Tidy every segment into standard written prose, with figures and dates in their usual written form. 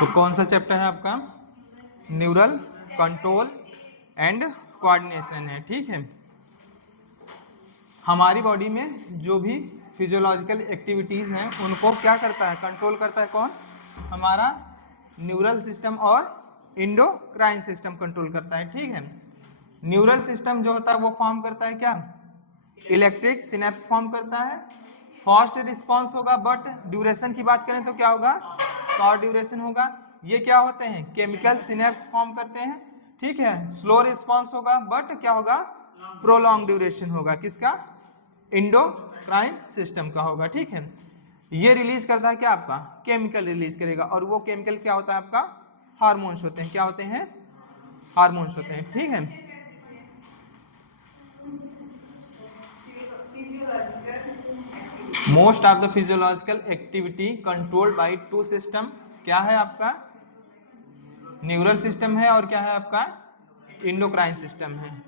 तो कौन सा चैप्टर है आपका? न्यूरल कंट्रोल एंड कोऑर्डिनेशन है, ठीक है। हमारी बॉडी में जो भी फिजियोलॉजिकल एक्टिविटीज़ हैं उनको क्या करता है? कंट्रोल करता है कौन? हमारा न्यूरल सिस्टम और एंडोक्राइन सिस्टम कंट्रोल करता है, ठीक है। न्यूरल सिस्टम जो होता है वो फॉर्म करता है क्या? इलेक्ट्रिक सिनेप्स फॉर्म करता है। फास्ट रिस्पॉन्स होगा, बट ड्यूरेशन की बात करें तो क्या होगा? शॉर्ट ड्यूरेशन होगा। ये क्या होते हैं? केमिकल सिनेप्स फॉर्म करते हैं, ठीक है। स्लो रिस्पॉन्स होगा, बट क्या होगा? प्रोलॉन्ग ड्यूरेशन होगा। किसका? एंडोक्राइन सिस्टम का होगा, ठीक है। ये रिलीज करता है क्या? आपका केमिकल रिलीज करेगा, और वो केमिकल क्या होता है आपका? हार्मोन्स होते हैं। क्या होते हैं? हार्मोन्स होते हैं, ठीक है। Most of the physiological activity controlled by two system. क्या है आपका? न्यूरल सिस्टम है, और क्या है आपका? एंडोक्राइन सिस्टम है।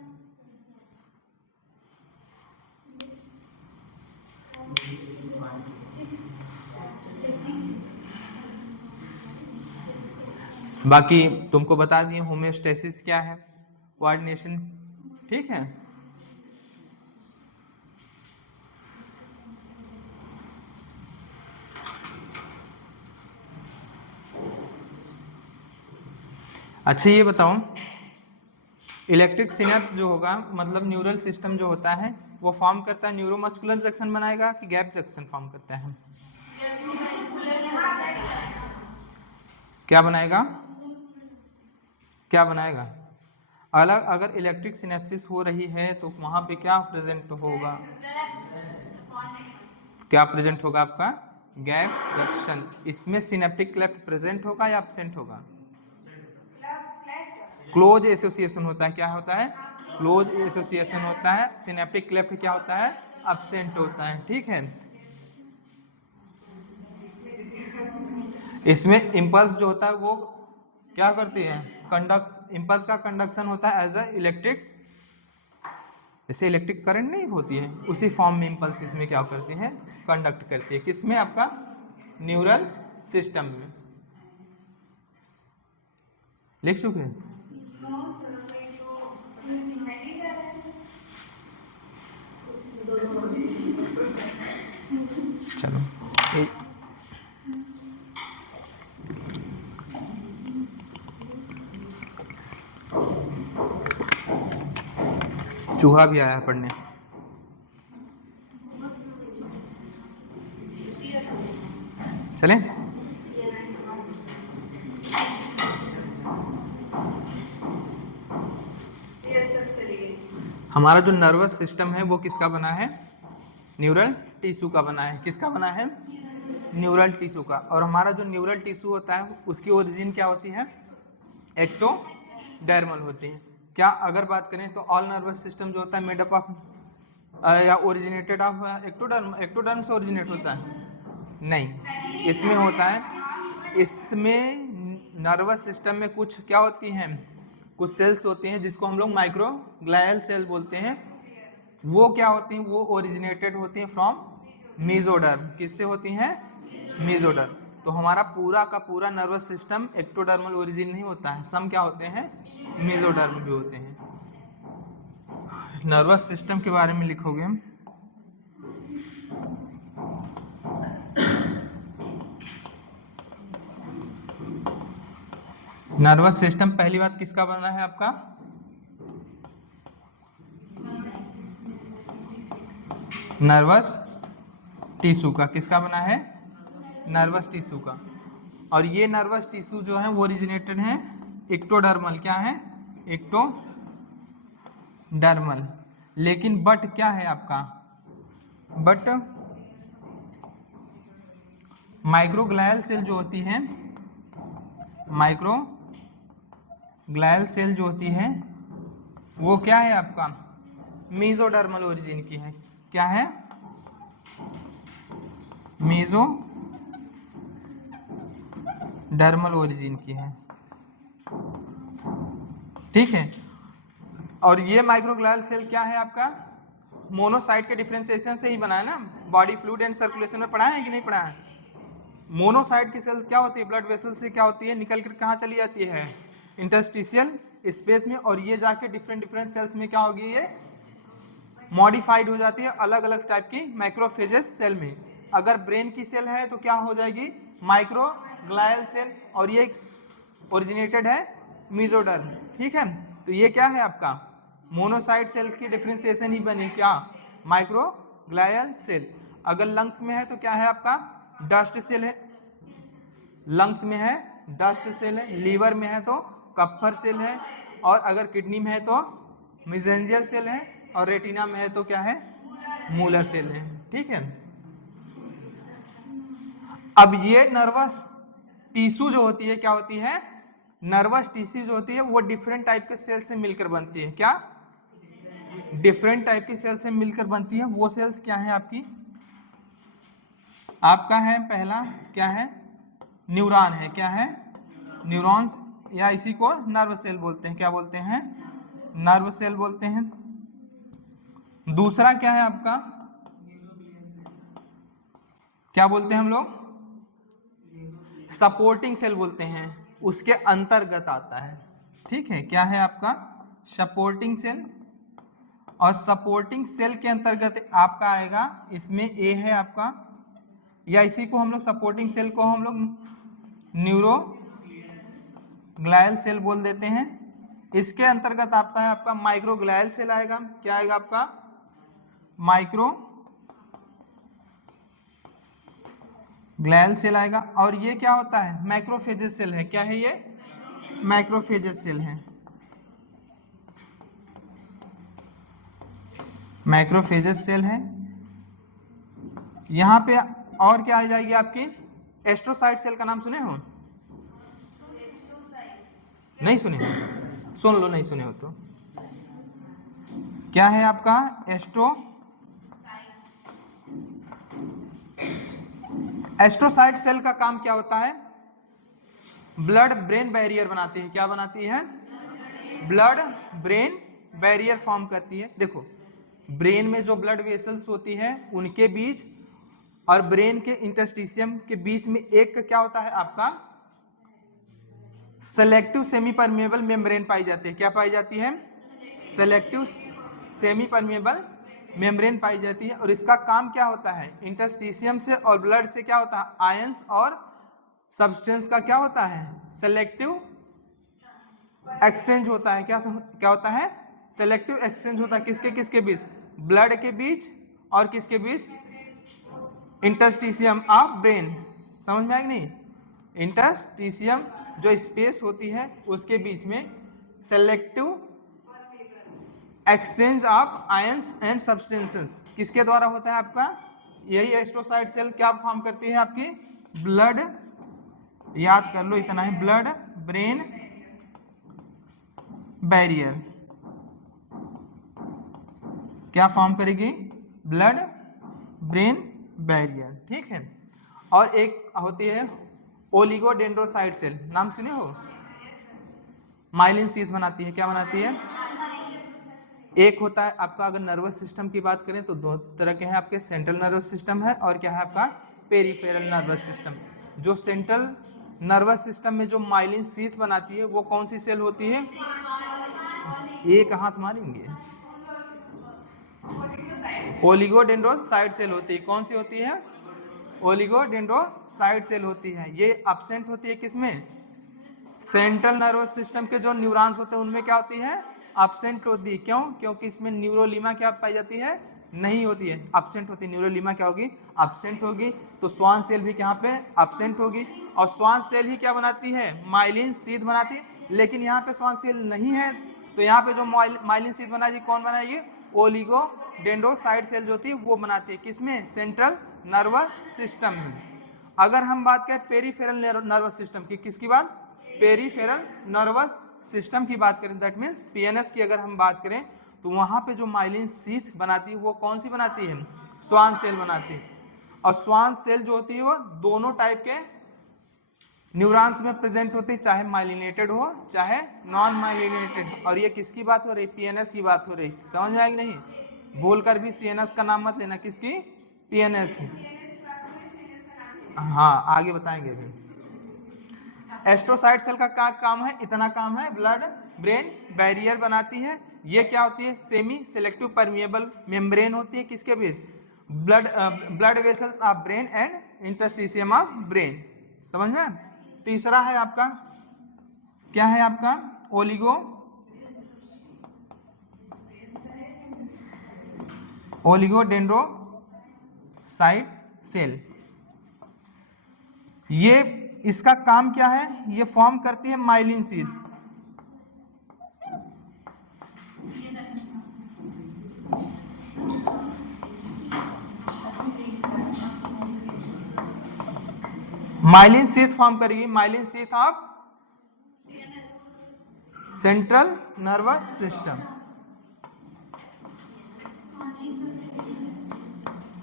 बाकी तुमको बता दिए होमियोस्टेसिस क्या है, कोऑर्डिनेशन, ठीक है। अच्छा ये बताओ, इलेक्ट्रिक सिनेप्स जो होगा, मतलब न्यूरल सिस्टम जो होता है वो फॉर्म करता है न्यूरोमस्कुलर जंक्शन बनाएगा कि गैप जंक्शन फॉर्म करता है? क्या बनाएगा? क्या बनाएगा? अलग अगर इलेक्ट्रिक सिनेप्सिस हो रही है तो वहां पे क्या प्रेजेंट होगा? क्या प्रेजेंट होगा आपका? Gap junction. इसमें सिनेप्टिक क्लेफ्ट प्रेजेंट होगा या एब्सेंट होगा? क्लोज एसोसिएशन होता है। क्या होता है? क्लोज एसोसिएशन होता है। सिनेप्टिक क्लेफ्ट क्या होता है? एब्सेंट होता है, ठीक है। इसमें इम्पल्स जो होता है वो क्या करती है? कंडक्ट। इम्पल्स का कंडक्शन होता है एज अ इलेक्ट्रिक, जैसे इलेक्ट्रिक करंट नहीं होती है उसी फॉर्म में इम्पल्स इसमें क्या करती है? कंडक्ट करती है। किसमें? आपका न्यूरल सिस्टम में। लिख चुके हैं? चलो चूहा भी आया पढ़ने। चलें? हमारा जो नर्वस सिस्टम है वो किसका बना है? न्यूरल टिश्यू का बना है। किसका बना है? न्यूरल टिश्यू का। और हमारा जो न्यूरल टिश्यू होता है उसकी ओरिजिन क्या होती है? एक्टोडर्मल होती है। क्या अगर बात करें तो ऑल नर्वस सिस्टम जो होता है मेडअप ऑफ या ओरिजिनेटेड ऑफ एक्टोडर्म? एक्टोडर्म से ओरिजिनेट होता है? नहीं, इसमें होता है, इसमें नर्वस सिस्टम में कुछ क्या होती हैं? कुछ सेल्स होती हैं जिसको हम लोग माइक्रोग्लियल सेल बोलते हैं। वो क्या होती हैं? वो ओरिजिनेटेड होती हैं फ्रॉम मेसोडर्म। किससे होती हैं? मेसोडर्म। तो हमारा पूरा का पूरा नर्वस सिस्टम एक्टोडर्मल ओरिजिन नहीं होता है, सम क्या होते हैं? मेसोडर्म भी होते हैं। नर्वस सिस्टम के बारे में लिखोगे हम। नर्वस सिस्टम पहली बात किसका बना है आपका? नर्वस टिश्यू का। किसका बना है? नर्वस टिश्यू का। और ये नर्वस टिश्यू जो है वो ओरिजिनेटेड है एक्टोडर्मल। क्या है? एक्टोडर्मल। लेकिन बट क्या है आपका? बट माइक्रोग्लियल सेल जो होती है, माइक्रोग्लियल सेल जो होती है वो क्या है आपका? मेसोडर्मल ओरिजिन की है। क्या है? मेसोडर्मल ओरिजिन की है, ठीक है। और ये माइक्रोग्लियल सेल क्या है आपका? मोनोसाइट के डिफरेंशिएशन से ही बना है ना। बॉडी फ्लूइड एंड सर्कुलेशन में पढ़ा है कि नहीं पढ़ा है? मोनोसाइट की सेल क्या होती है, ब्लड वेसल से क्या होती है, निकल कर कहाँ चली जाती है, इंटरस्टिशियल स्पेस में, और ये जाके डिफरेंट डिफरेंट सेल्स में क्या होगी, ये मॉडिफाइड हो जाती है अलग अलग टाइप की मैक्रोफेजेस सेल में। अगर ब्रेन की सेल है तो क्या हो जाएगी, माइक्रोग्लायल सेल, और ये ओरिजिनेटेड है मेसोडर्म, ठीक है। तो ये क्या है आपका मोनोसाइट सेल की डिफरेंशिएशन ही बनी क्या, माइक्रोग्लायल सेल। अगर लंग्स में है तो क्या है आपका डस्ट सेल है, लंग्स में है डस्ट सेल है, लीवर में है तो कप्फर सेल है, और अगर किडनी में है तो मेसेंजियल सेल है, और रेटिना में है तो क्या है, मूलर सेल है, ठीक है। अब ये नर्वस टिश्यू जो होती है क्या होती है, नर्वस टिश्यू जो होती है वो डिफरेंट टाइप के सेल से मिलकर बनती है, क्या डिफरेंट टाइप की सेल से मिलकर बनती है। वो सेल्स क्या है आपकी, आपका है पहला क्या है, न्यूरॉन है, क्या है न्यूरॉन्स, या इसी को नर्व सेल बोलते हैं, क्या बोलते हैं, नर्व सेल बोलते हैं। दूसरा क्या है आपका, क्या बोलते हैं हम लोग, सपोर्टिंग सेल बोलते हैं, उसके अंतर्गत आता है, ठीक है, क्या है आपका सपोर्टिंग सेल। और सपोर्टिंग सेल के अंतर्गत आपका आएगा, इसमें ए है आपका, या इसी को हम लोग सपोर्टिंग सेल को हम लोग न्यूरोग्लायल सेल बोल देते हैं। इसके अंतर्गत आता है आपका माइक्रोग्लायल सेल आएगा, क्या आएगा आपका माइक्रोग्लायल सेल आएगा। और ये क्या होता है, मैक्रोफेजेस सेल है, क्या है ये मैक्रोफेजेस सेल है, मैक्रोफेजेस सेल है। यहां पे और क्या आ जाएगी आपकी, एस्ट्रोसाइट सेल का नाम सुने हो, नहीं सुने, सुन लो, नहीं सुने हो तो क्या है आपका एस्ट्रोसाइट सेल का काम क्या होता है, ब्लड ब्रेन बैरियर बनाती है, क्या बनाती है, ब्लड ब्रेन बैरियर फॉर्म करती है। देखो ब्रेन में जो ब्लड वेसल्स होती है उनके बीच और ब्रेन के इंटरस्टिशियम के बीच में एक क्या होता है आपका सेलेक्टिव सेमी परमेबल मेम्ब्रेन पाई जाती है, क्या पाई जाती है, सेलेक्टिव सेमी परमेबल मेम्ब्रेन पाई जाती है। और इसका काम क्या होता है, इंटरस्टिशियम से और ब्लड से क्या होता है, आयंस और सब्सटेंस का क्या होता है, सेलेक्टिव एक्सचेंज होता है, क्या होता है, सेलेक्टिव एक्सचेंज होता है, किसके किसके बीच, ब्लड के बीच और किसके बीच, इंटरस्टिशियम ऑफ ब्रेन, समझ में आएगी नहीं, इंटरस्टिशियम जो स्पेस होती है उसके बीच में selective exchange of ions and substances किसके द्वारा होता है आपका, यही एस्ट्रोसाइट सेल क्या फॉर्म करती है आपकी, ब्लड, याद कर लो इतना ही, ब्लड ब्रेन बैरियर क्या फॉर्म करेगी, ब्लड ब्रेन बैरियर, ठीक है। और एक होती है ओलिगोडेंड्रोसाइट सेल, नाम सुने हो, माइलिन शीथ बनाती है, क्या बनाती है, एक होता है आपका, अगर नर्वस सिस्टम की बात करें तो दो तरह के हैं आपके, सेंट्रल नर्वस सिस्टम है और क्या है आपका पेरिफेरल नर्वस सिस्टम। जो सेंट्रल नर्वस सिस्टम में जो माइलिन शीथ बनाती है वो कौन सी सेल होती है, एक हाथ मारेंगे, ओलिगोडेंड्रोसाइट सेल होती है, कौन सी होती है, ओलिगोडेंड्रोसाइट सेल होती है। ये एब्सेंट होती है किसमें, सेंट्रल नर्वस सिस्टम के जो न्यूरॉन्स होते हैं उनमें क्या होती है, एब्सेंट होती है, क्यों, क्योंकि इसमें न्यूरोलीमा क्या पाई जाती है, नहीं होती है, एब्सेंट होती है, न्यूरोलीमा क्या होगी, एब्सेंट होगी। तो स्वान सेल भी यहाँ पे एब्सेंट होगी, और स्वान सेल ही क्या बनाती है, माइलिन शीथ बनाती है। लेकिन यहाँ पे स्वान सेल नहीं है, तो यहाँ पे जो माइलिन शीथ बनाएगी कौन बनाएगी, ओलिगोडेंड्रोसाइट सेल जो थी वो बनाती है, किसमें, सेंट्रल नर्वस सिस्टम में। अगर हम बात करें पेरिफेरल नर्वस सिस्टम की, किसकी बात, पेरिफेरल नर्वस सिस्टम की बात करें, दैट मीन्स पीएनएस की अगर हम बात करें, तो वहां पे जो माइलिन शीथ बनाती है वो कौन सी बनाती है, स्वान सेल बनाती है। और स्वान सेल जो होती है वो दोनों टाइप के न्यूरॉन्स में प्रेजेंट होती है, चाहे माइलिनेटेड हो चाहे नॉन माइलिनेटेड। और ये किसकी बात हो रही, पीएनएस की बात हो रही, समझ में आएगी नहीं, भूल कर भी सीएनएस का नाम मत लेना, किसकी, पीएनएस की। हाँ आगे बताएंगे फिर। एस्ट्रोसाइट सेल का क्या काम है? इतना काम है, ब्लड ब्रेन बैरियर बनाती है। ये क्या होती है? सेमी सिलेक्टिव परमिएबल मेम्ब्रेन होती है किसके बीच? Blood vessels of brain and interstitium of brain. समझ में? तीसरा है आपका, क्या है आपका? Oligodendrocyte cell. ये इसका काम क्या है? ये फॉर्म करती है myelin sheath. Myelin sheath form करेगी, myelin sheath of central nervous system.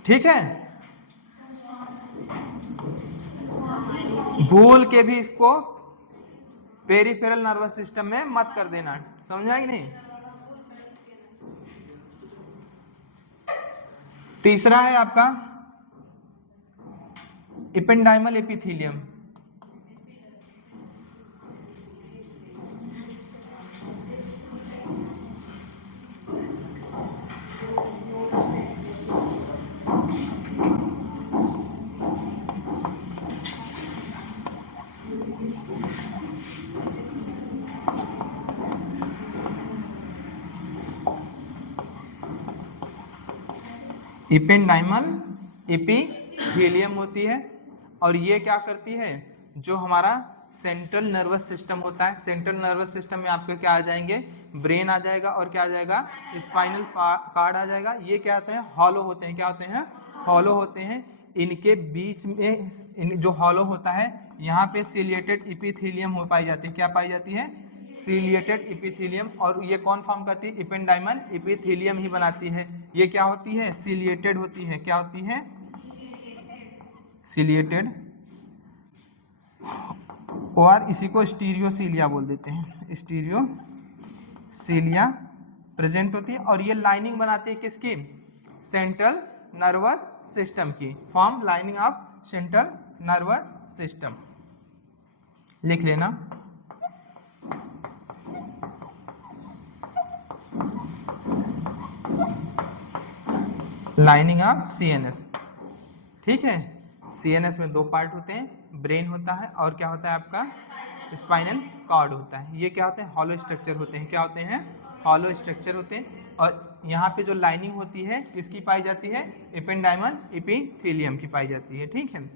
ठीक है, भूल के भी इसको पेरिफेरल नर्वस सिस्टम में मत कर देना, समझा कि नहीं? तीसरा है आपका इपेंडाइमल एपिथेलियम। इपेंडाइमल एपिथेलियम होती है और ये क्या करती है? जो हमारा सेंट्रल नर्वस सिस्टम होता है, सेंट्रल नर्वस सिस्टम में आपके क्या आ जाएंगे? ब्रेन आ जाएगा और क्या आ जाएगा? स्पाइनल कार्ड आ जाएगा। ये क्या होते हैं? हॉलो होते हैं। क्या होते हैं? हॉलो होते हैं। इनके बीच में जो हॉलो होता है, यहाँ पे सिलिएटेड एपिथेलियम हो पाई जाती है। क्या पाई जाती है? Ciliated epithelium. और ये कौन फॉर्म करती है? इपेंडाइमल एपिथेलियम ही बनाती है। ये क्या होती है? सिलिएटेड होती है। क्या होती है? सिलिएटेड, और इसी को स्टीरियोसीलिया बोल देते हैं। स्टीरियोसीलिया प्रेजेंट होती है और ये लाइनिंग बनाती है किसकी? सेंट्रल नर्वस सिस्टम की। Form lining of central nervous system, लिख लेना। Lining of CNS. ठीक है, सीएनएस में दो पार्ट होते हैं, ब्रेन होता है और क्या होता है आपका? स्पाइनल कॉर्ड होता है। ये क्या होते हैं? हॉलो स्ट्रक्चर होते हैं। क्या होते हैं? हॉलो स्ट्रक्चर होते हैं। और यहाँ पे जो लाइनिंग होती है किसकी पाई जाती है? इपेंडाइमल एपिथेलियम की पाई जाती है। ठीक है,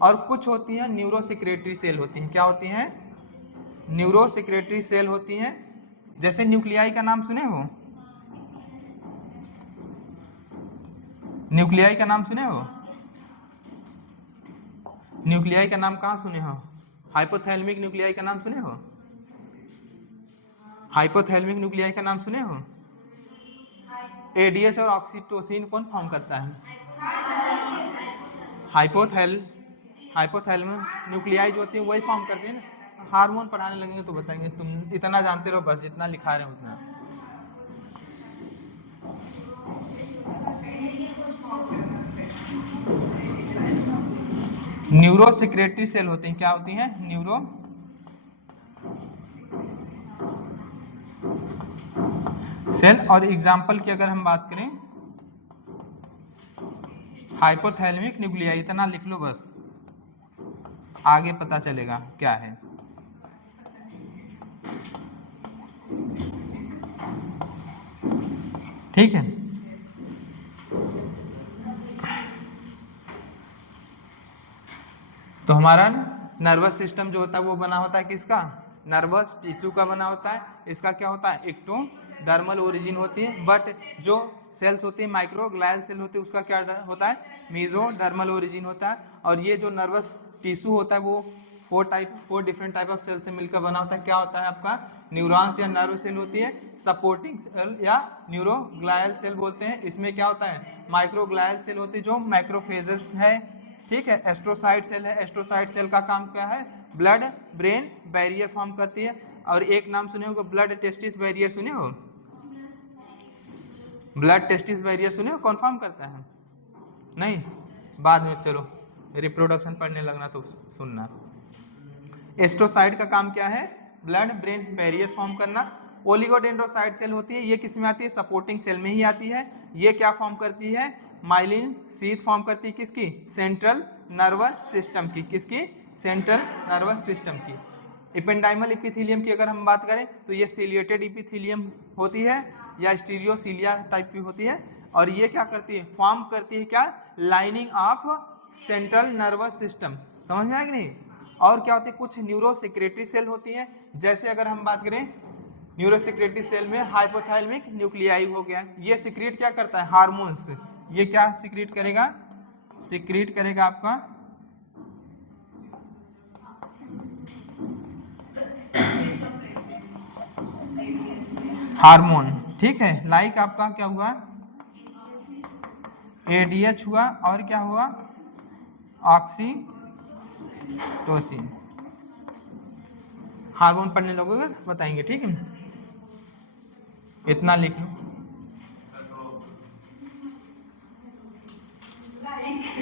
और कुछ होती हैं न्यूरोसेक्रेटरी सेल होती हैं। क्या होती हैं? न्यूरोसेक्रेटरी सेल होती हैं। जैसे न्यूक्लियाई का नाम सुने हो? न्यूक्लियाई का नाम सुने हो? न्यूक्लियाई का नाम कहाँ सुने हो? हाइपोथैलेमिक न्यूक्लियाई का नाम सुने हो? हाइपोथैलेमिक न्यूक्लियाई का नाम सुने हो? एडीएच और ऑक्सीटोसिन कौन फॉर्म करता है? हाइपोथैलेमिक न्यूक्लियाई जो होती है वही फॉर्म करती है ना। हार्मोन पढ़ाने लगेंगे तो बताएंगे, तुम इतना जानते रहो बस, जितना लिखा रहे हो उतना। न्यूरो सेक्रेटरी सेल होती हैं। क्या होती हैं? Neuro cell. और एग्जाम्पल की अगर हम बात करें, हाइपोथैलेमिक न्यूक्लियाई, इतना लिख लो बस, आगे पता चलेगा क्या है। ठीक है, तो हमारा नर्वस सिस्टम जो होता है वो बना होता है किसका? नर्वस टिश्यू का बना होता है। इसका क्या होता है? एक्टोडर्मल ओरिजिन होती है, बट जो सेल्स होती है माइक्रोग्लायल सेल होती है उसका क्या होता है? मेसोडर्मल ओरिजिन होता है। और ये जो नर्वस टिश्यू होता है वो four different type of cell से मिलकर बना होता है। क्या होता है आपका? न्यूरॉन्स या नर्व सेल होती है, सपोर्टिंग सेल या न्यूरोग्लायल सेल बोलते हैं। इसमें क्या होता है? माइक्रोग्लायल सेल होती है जो मैक्रोफेजेस है। ठीक है, एस्ट्रोसाइट सेल है। एस्ट्रोसाइट सेल का काम क्या है? ब्लड ब्रेन बैरियर फॉर्म करती है। और एक नाम सुने हो, ब्लड टेस्टिस बैरियर सुने हो? ब्लड टेस्टिस बैरियर सुने हो? कौन फॉर्म करता है? नहीं, बाद में चलो रिप्रोडक्शन पढ़ने लगना तो सुनना। एस्ट्रोसाइट का काम क्या है? ब्लड ब्रेन बैरियर फॉर्म करना। ओलिगोडेंड्रोसाइट सेल होती है, ये किस में आती है? सपोर्टिंग सेल में ही आती है। ये क्या फॉर्म करती है? माइलिन शीथ फॉर्म करती है, किसकी? सेंट्रल नर्वस सिस्टम की। किसकी? सेंट्रल नर्वस सिस्टम की। एपेंडाइमल एपिथेलियम की अगर हम बात करें तो ये सिलिएटेड एपिथेलियम होती है या स्टीरियोसीलिया टाइप की होती है, और ये क्या करती है? फॉर्म करती है क्या? Lining of central nervous system. समझ में आया कि नहीं? और क्या होती है? कुछ न्यूरोसेक्रेटरी सेल होती हैं, जैसे अगर हम बात करें न्यूरोसेक्रेटरी सेल में हाइपोथैलेमिक न्यूक्लियाई हो गया, ये सीक्रेट क्या करता है? हार्मोन्स। ये क्या सीक्रेट करेगा? सीक्रेट करेगा आपका हार्मोन, ठीक है। लाइक आपका क्या हुआ? एडीएच हुआ, और क्या हुआ? ऑक्सीटोसिन। हार्मोन पढ़ने लगोगे तो बताएंगे, ठीक है। इतना लिख लो।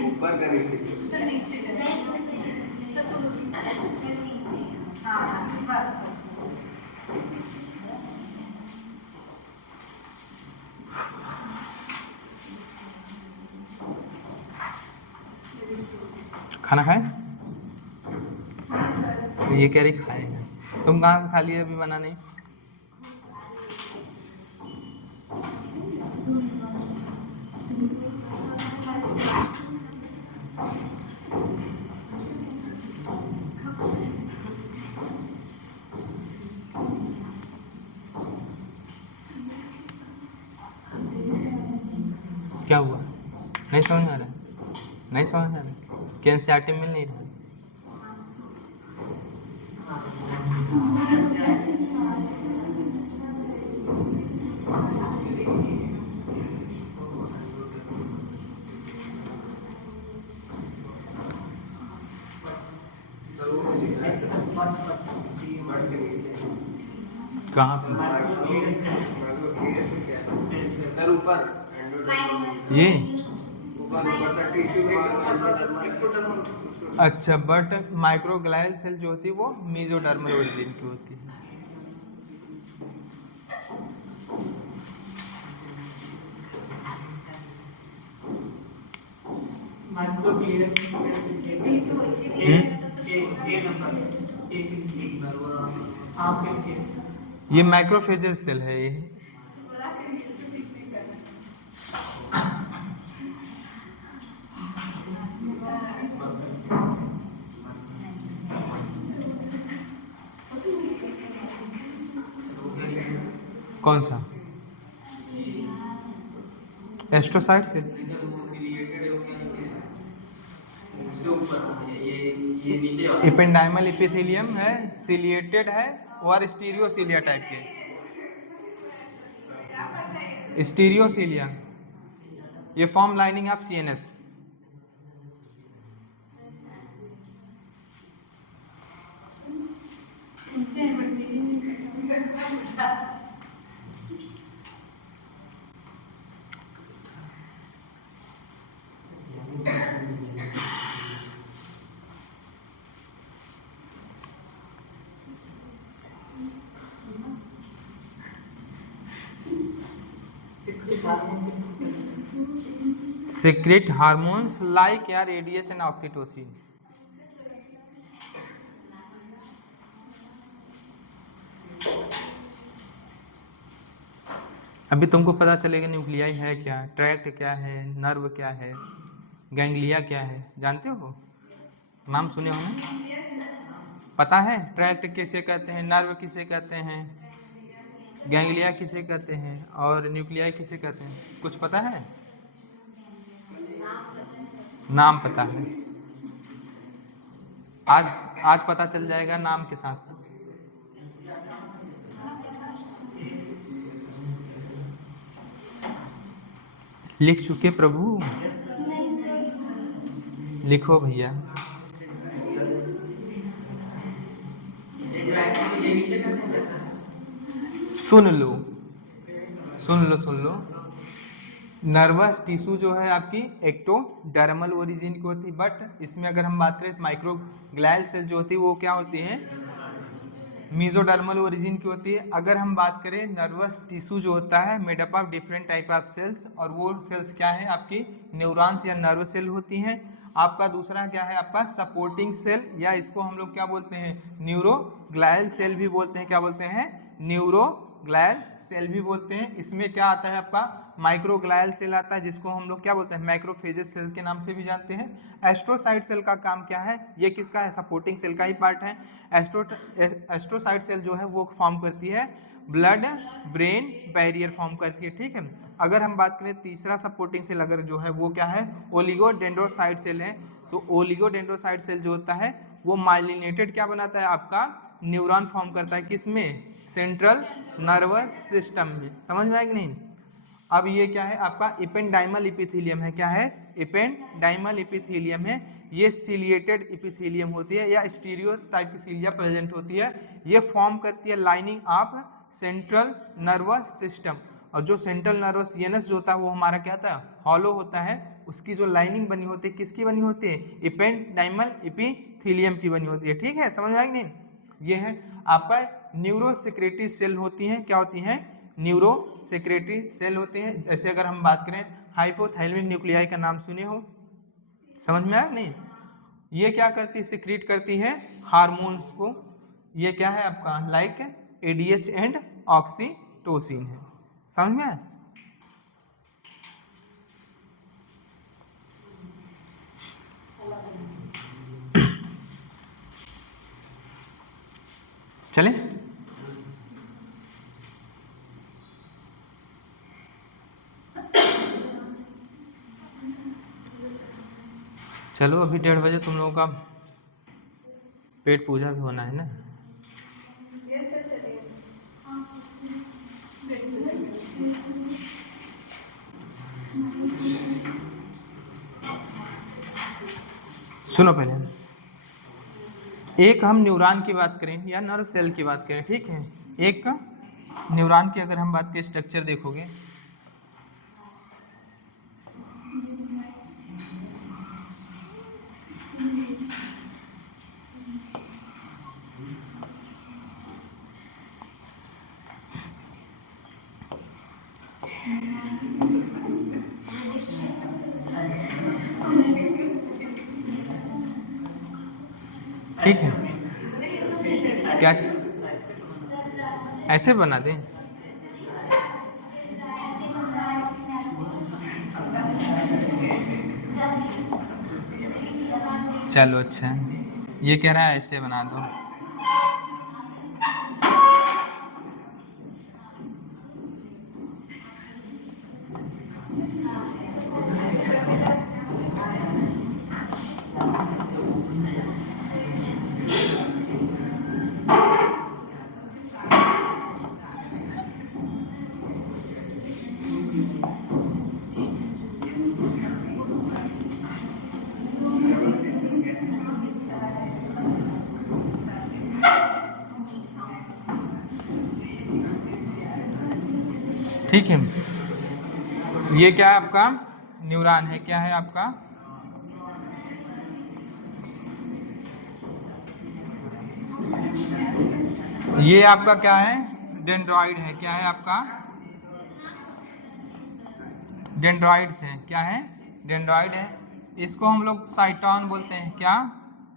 ऊपर का नीचे खाना खाए? ये कह रही खाएगा। तुम कहाँ खा लिए? अभी बना नहीं? क्या हुआ? नहीं समझ आ रहा? नहीं समझ आ रहा? क्या एनसीईआरटी मिल नहीं रहा? कहाँ पे? सर ऊपर ये अच्छा, बट माइक्रोग्लाइल सेल जो होती है वो मेसोडर्मल ओरिजिन की होती है। ये माइक्रोफेजेस सेल है ये। कौन सा? Astrocyte cell. एपेंडाइमल एपिथेलियम है, सिलिएटेड है और स्टीरियोसीलिया टाइप के। स्टीरियोसीलिया ये form lining of CNS. Secrete hormones like यार एडीएच एंड ऑक्सीटोसिन। अभी तुमको पता चलेगा न्यूक्लियाई है क्या, ट्रैक्ट क्या है, नर्व क्या है, गैंग्लिया क्या है। जानते हो? नाम सुने हो ना? पता है ट्रैक्ट किसे कहते हैं, नर्व किसे कहते हैं, गैंग्लिया किसे कहते हैं, और न्यूक्लियाई किसे कहते हैं? कुछ पता है? नाम पता है। आज पता चल जाएगा नाम के साथ। लिख चुके प्रभु? लिखो भैया। सुन लो सुन लो सुन लो। नर्वस टिश्यू जो है आपकी एक्टोडर्मल ओरिजिन की होती है, बट इसमें अगर हम बात करें माइक्रोग्लियल सेल जो होती है वो क्या होती है, मीजोडर्मल ओरिजिन की होती है। अगर हम बात करें नर्वस टिश्यू जो होता है made up of different type of cells, और वो सेल्स क्या है आपकी न्यूरॉन्स या नर्व सेल होती हैं। आपका दूसरा क्या है आपका सपोर्टिंग सेल, या इसको हम लोग क्या बोलते हैं न्यूरोग्लायल सेल भी बोलते हैं, क्या बोलते हैं न्यूरोग्लायल सेल भी बोलते हैं। इसमें क्या आता है आपका माइक्रोग्लायल सेल आता है, जिसको हम लोग क्या बोलते हैं मैक्रोफेजेस सेल के नाम से भी जानते हैं। एस्ट्रोसाइट सेल का काम क्या है, ये किसका है सपोर्टिंग सेल का ही पार्ट है। एस्ट्रोसाइट सेल जो है वो फॉर्म करती है ब्लड ब्रेन बैरियर फॉर्म करती है, ठीक है। अगर हम बात करें तीसरा सपोर्टिंग सेल अगर जो है वो क्या है ओलिगोडेंड्रोसाइट सेल है। तो ओलिगोडेंड्रोसाइट सेल जो होता है वो माइलिनेटेड क्या बनाता है आपका न्यूरॉन फॉर्म करता है, किसमें सेंट्रल नर्वस सिस्टम में। समझ में आया कि नहीं। अब ये क्या है आपका इपेंडाइमल इपिथेलियम है, क्या है इपेंडाइमल इपिथेलियम है। ये सिलिएटेड इपिथेलियम होती है या स्टीरियोटाइप सिलिया प्रेजेंट होती है। ये फॉर्म करती है lining of central nervous system, और जो सेंट्रल नर्वस सीएनएस जो होता है वो हमारा क्या होता है हॉलो होता है। उसकी जो लाइनिंग बनी होती है किसकी बनी होती है इपेंडाइमल इपिथेलियम की बनी होती है, ठीक है। समझ में आएगी नहीं। ये है आपका न्यूरोसेक्रेटरी सेल होती हैं, क्या होती हैं न्यूरोसेक्रेटरी सेल होते हैं। जैसे अगर हम बात करें हाइपोथैलेमिक न्यूक्लियाई का नाम सुने हो, समझ में आया नहीं। ये क्या करती है सिक्रीट करती है हार्मोन्स को। ये क्या है आपका लाइक एडीएच एंड ऑक्सीटोसिन है, समझ में आया। चले चलो, अभी 1:30 बजे तुम लोगों का पेट पूजा भी होना है ना। सुनो पहले, एक हम न्यूरॉन की बात करें या नर्व सेल की बात करें, ठीक है। एक न्यूरॉन की अगर हम बात करें स्ट्रक्चर देखोगे, ठीक है। क्या ऐसे बना दें, चलो अच्छा। ये कह रहा है ऐसे बना दो, ठीक है। ये क्या है आपका न्यूरॉन है, क्या है आपका ये आपका क्या है डेंड्रॉइड है, क्या है आपका डेंड्रॉइड्स है, क्या है डेंड्रॉइड है। इसको हम लोग साइटोन बोलते हैं, क्या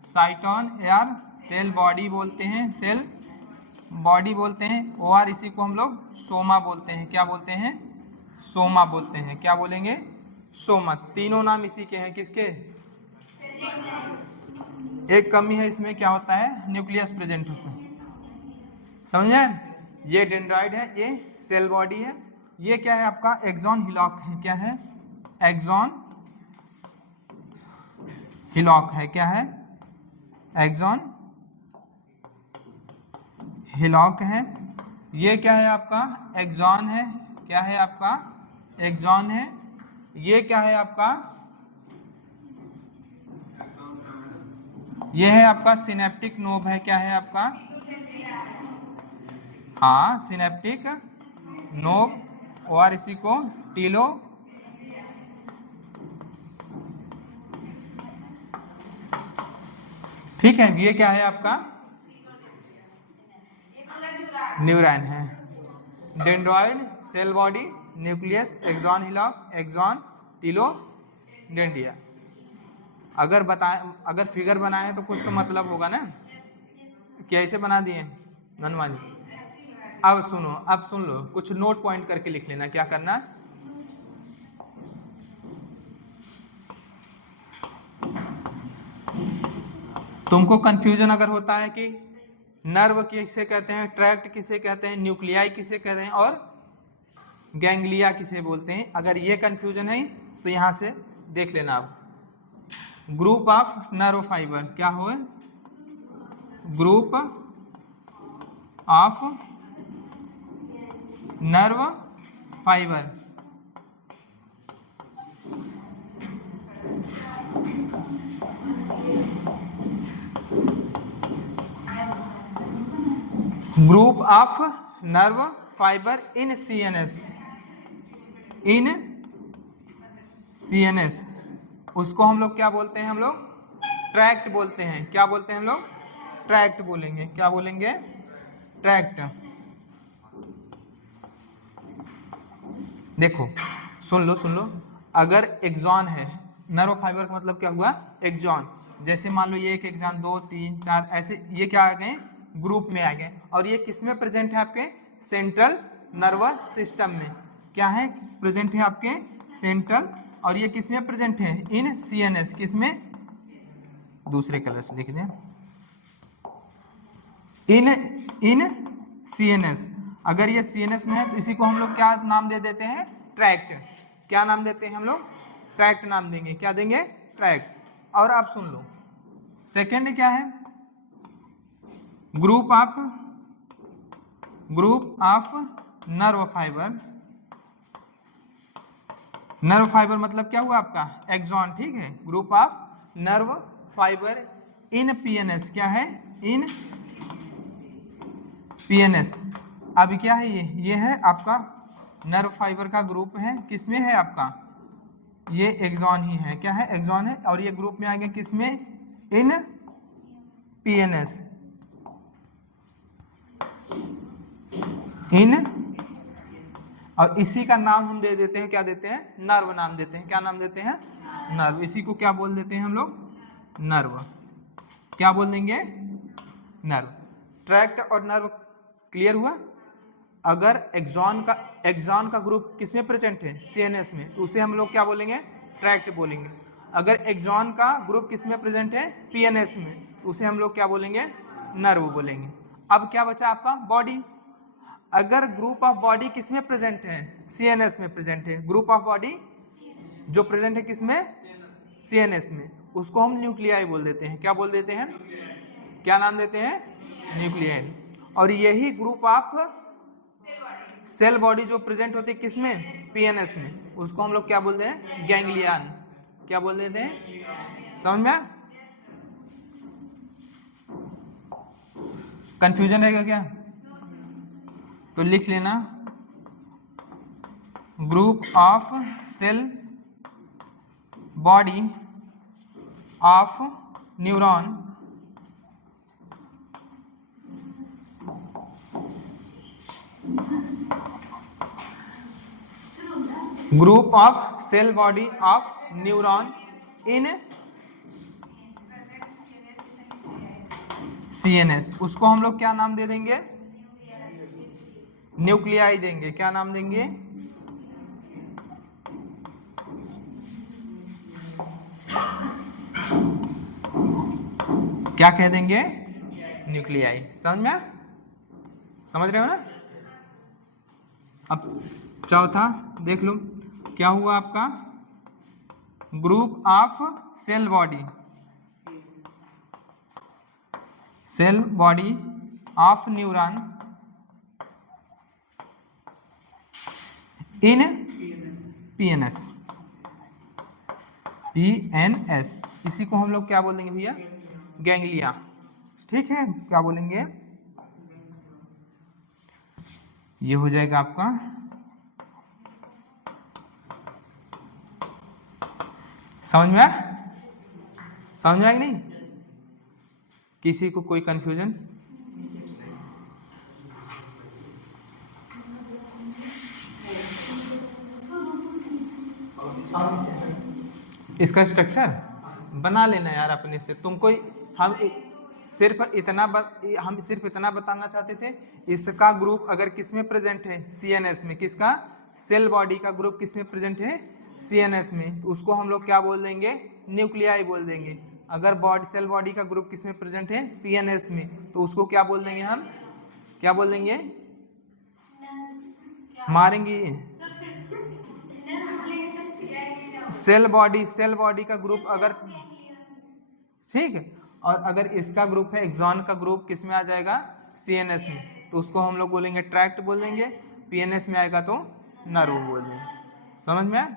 साइटोन यार सेल बॉडी बोलते हैं, सेल बॉडी बोलते हैं। और इसी को हम लोग सोमा बोलते हैं, क्या बोलते हैं सोमा बोलते हैं, क्या बोलेंगे सोमा। तीनों नाम इसी के हैं, किसके। एक कमी है इसमें, क्या होता है न्यूक्लियस प्रेजेंट होता है, समझे। ये डेंड्राइड है, ये सेल बॉडी है। ये क्या है आपका एक्सॉन हिलॉक है, क्या है एक्सॉन हिलॉक है, क्या है एक्सॉन हिलॉक है। ये क्या है आपका एक्सॉन है, क्या है आपका एक्सॉन है। ये क्या है आपका ये है आपका सिनेप्टिक नोब है, क्या है आपका हाँ सिनेप्टिक नोब। और इसी को ठीक है, ये क्या है आपका न्यूरॉन है। Dendroid, cell body, nucleus, axon hillock, axon, telodendria. अगर बताए, अगर फिगर बनाए तो कुछ तो मतलब होगा ना, कैसे बना दिए धनवान जी। अब सुनो, अब सुन लो, कुछ नोट पॉइंट करके लिख लेना, क्या करना, तुमको कंफ्यूजन अगर होता है कि नर्व किसे कहते हैं, ट्रैक्ट किसे कहते हैं, न्यूक्लियाई किसे कहते हैं और गैंग्लिया किसे बोलते हैं, अगर ये कंफ्यूजन है तो यहां से देख लेना। आप ग्रुप ऑफ नर्व फाइबर क्या हो, group of nerve fibre, group of nerve fibre in CNS, in CNS, उसको हम लोग क्या बोलते हैं, हम लोग ट्रैक्ट बोलते हैं। क्या बोलते हैं हम लोग, ट्रैक्ट बोलेंगे। क्या बोलेंगे, ट्रैक्ट। देखो सुन लो, सुन लो, अगर एक्सॉन है, नर्व फाइबर का मतलब क्या हुआ, एक्सॉन। जैसे मान लो ये एक एक्सॉन, 2 3 4 ऐसे, ये क्या आ गए, ग्रुप में आ गए। और ये किस में प्रेजेंट है, आपके सेंट्रल नर्वस सिस्टम में। क्या है, प्रेजेंट है आपके सेंट्रल, और ये किस में प्रेजेंट है, इन सीएनएस। किस में, दूसरे कलर से लिख दें, इन सीएनएस। अगर ये सीएनएस में है तो इसी को हम लोग क्या नाम दे देते हैं, ट्रैक्ट। क्या नाम देते हैं हम लोग, ट्रैक्ट नाम देंगे। क्या देंगे, ट्रैक्ट। और आप सुन लो, सेकंड क्या है, group of nerve fibre. Nerve fibre मतलब क्या हुआ आपका, एक्सॉन। ठीक है, group of nerve fibre in PNS. क्या है, इन पीएनएस। अब क्या है, ये है आपका नर्व फाइबर का ग्रुप है, किसमें है आपका, ये एक्सॉन ही है। क्या है, एक्सॉन है, और ये ग्रुप में आ गया किसमें, इन पीएनएस, इन। और इसी का नाम हम दे देते हैं, क्या देते हैं, नर्व नाम देते हैं। क्या नाम देते हैं, नर्व। इसी को क्या बोल देते हैं हम लोग, नर्व। क्या बोल देंगे, नर्व। ट्रैक्ट और नर्व क्लियर हुआ। अगर एक्सॉन का ग्रुप किसमें प्रेजेंट है, सीएनएस में, तो उसे हम लोग क्या बोलेंगे, ट्रैक्ट बोलेंगे। अगर एक्सॉन का ग्रुप किसमें प्रेजेंट है, पीएनएस में, तो उसे हम लोग क्या बोलेंगे, नर्व बोलेंगे। अब क्या बचा आपका, बॉडी। अगर ग्रुप ऑफ बॉडी किसमें प्रेजेंट है, सीएनएस में प्रेजेंट है, ग्रुप ऑफ बॉडी जो प्रेजेंट है किसमें, सीएनएस में, उसको हम न्यूक्लियाई बोल देते हैं। क्या बोल देते हैं, क्या नाम देते हैं, न्यूक्लियाई। और यही ग्रुप ऑफ सेल बॉडी जो प्रेजेंट होती है किसमें, पीएनएस में, उसको हम लोग क्या बोलते हैं, गैंग्लियन। क्या बोल देते हैं, समझ में, कंफ्यूजन रहेगा क्या, तो लिख लेना, group of cell body of neuron group of cell body of neuron in CNS, उसको हम लोग क्या नाम दे देंगे, न्यूक्लियाई देंगे। क्या नाम देंगे, क्या कह देंगे, न्यूक्लियाई। समझ में, समझ रहे हो ना। अब चौथा देख लो, क्या हुआ आपका, group of cell body of neuron in PNS, इसी को हम लोग क्या बोल देंगे भैया, गैंग्लिया। ठीक है, क्या बोलेंगे, ये हो जाएगा आपका, समझ में आया कि नहीं। किसी को कोई कंफ्यूजन? इसका स्ट्रक्चर बना लेना यार अपने से। तुमको हम सिर्फ इतना बताना चाहते थे, इसका ग्रुप अगर किस में प्रेजेंट है, CNS में। किसका? सेल बॉडी का ग्रुप किस में प्रेजेंट है? CNS में। तो उसको हम लोग क्या बोल देंगे? न्यूक्लियाई बोल देंगे। अगर सेल बॉडी का ग्रुप किस में प्रेजेंट है? PNS में। तो उसको क्या बोल देंगे हम? क्या बोल देंगे? मारेंगे सेल बॉडी का ग्रुप अगर, ठीक है। और अगर इसका ग्रुप है, एक्सॉन का ग्रुप किस में आ जाएगा? CNS में। तो उसको हम लोग बोलेंगे ट्रैक्ट बोल देंगे। PNS में आएगा तो नर्व बोल देंगे। समझ में आया?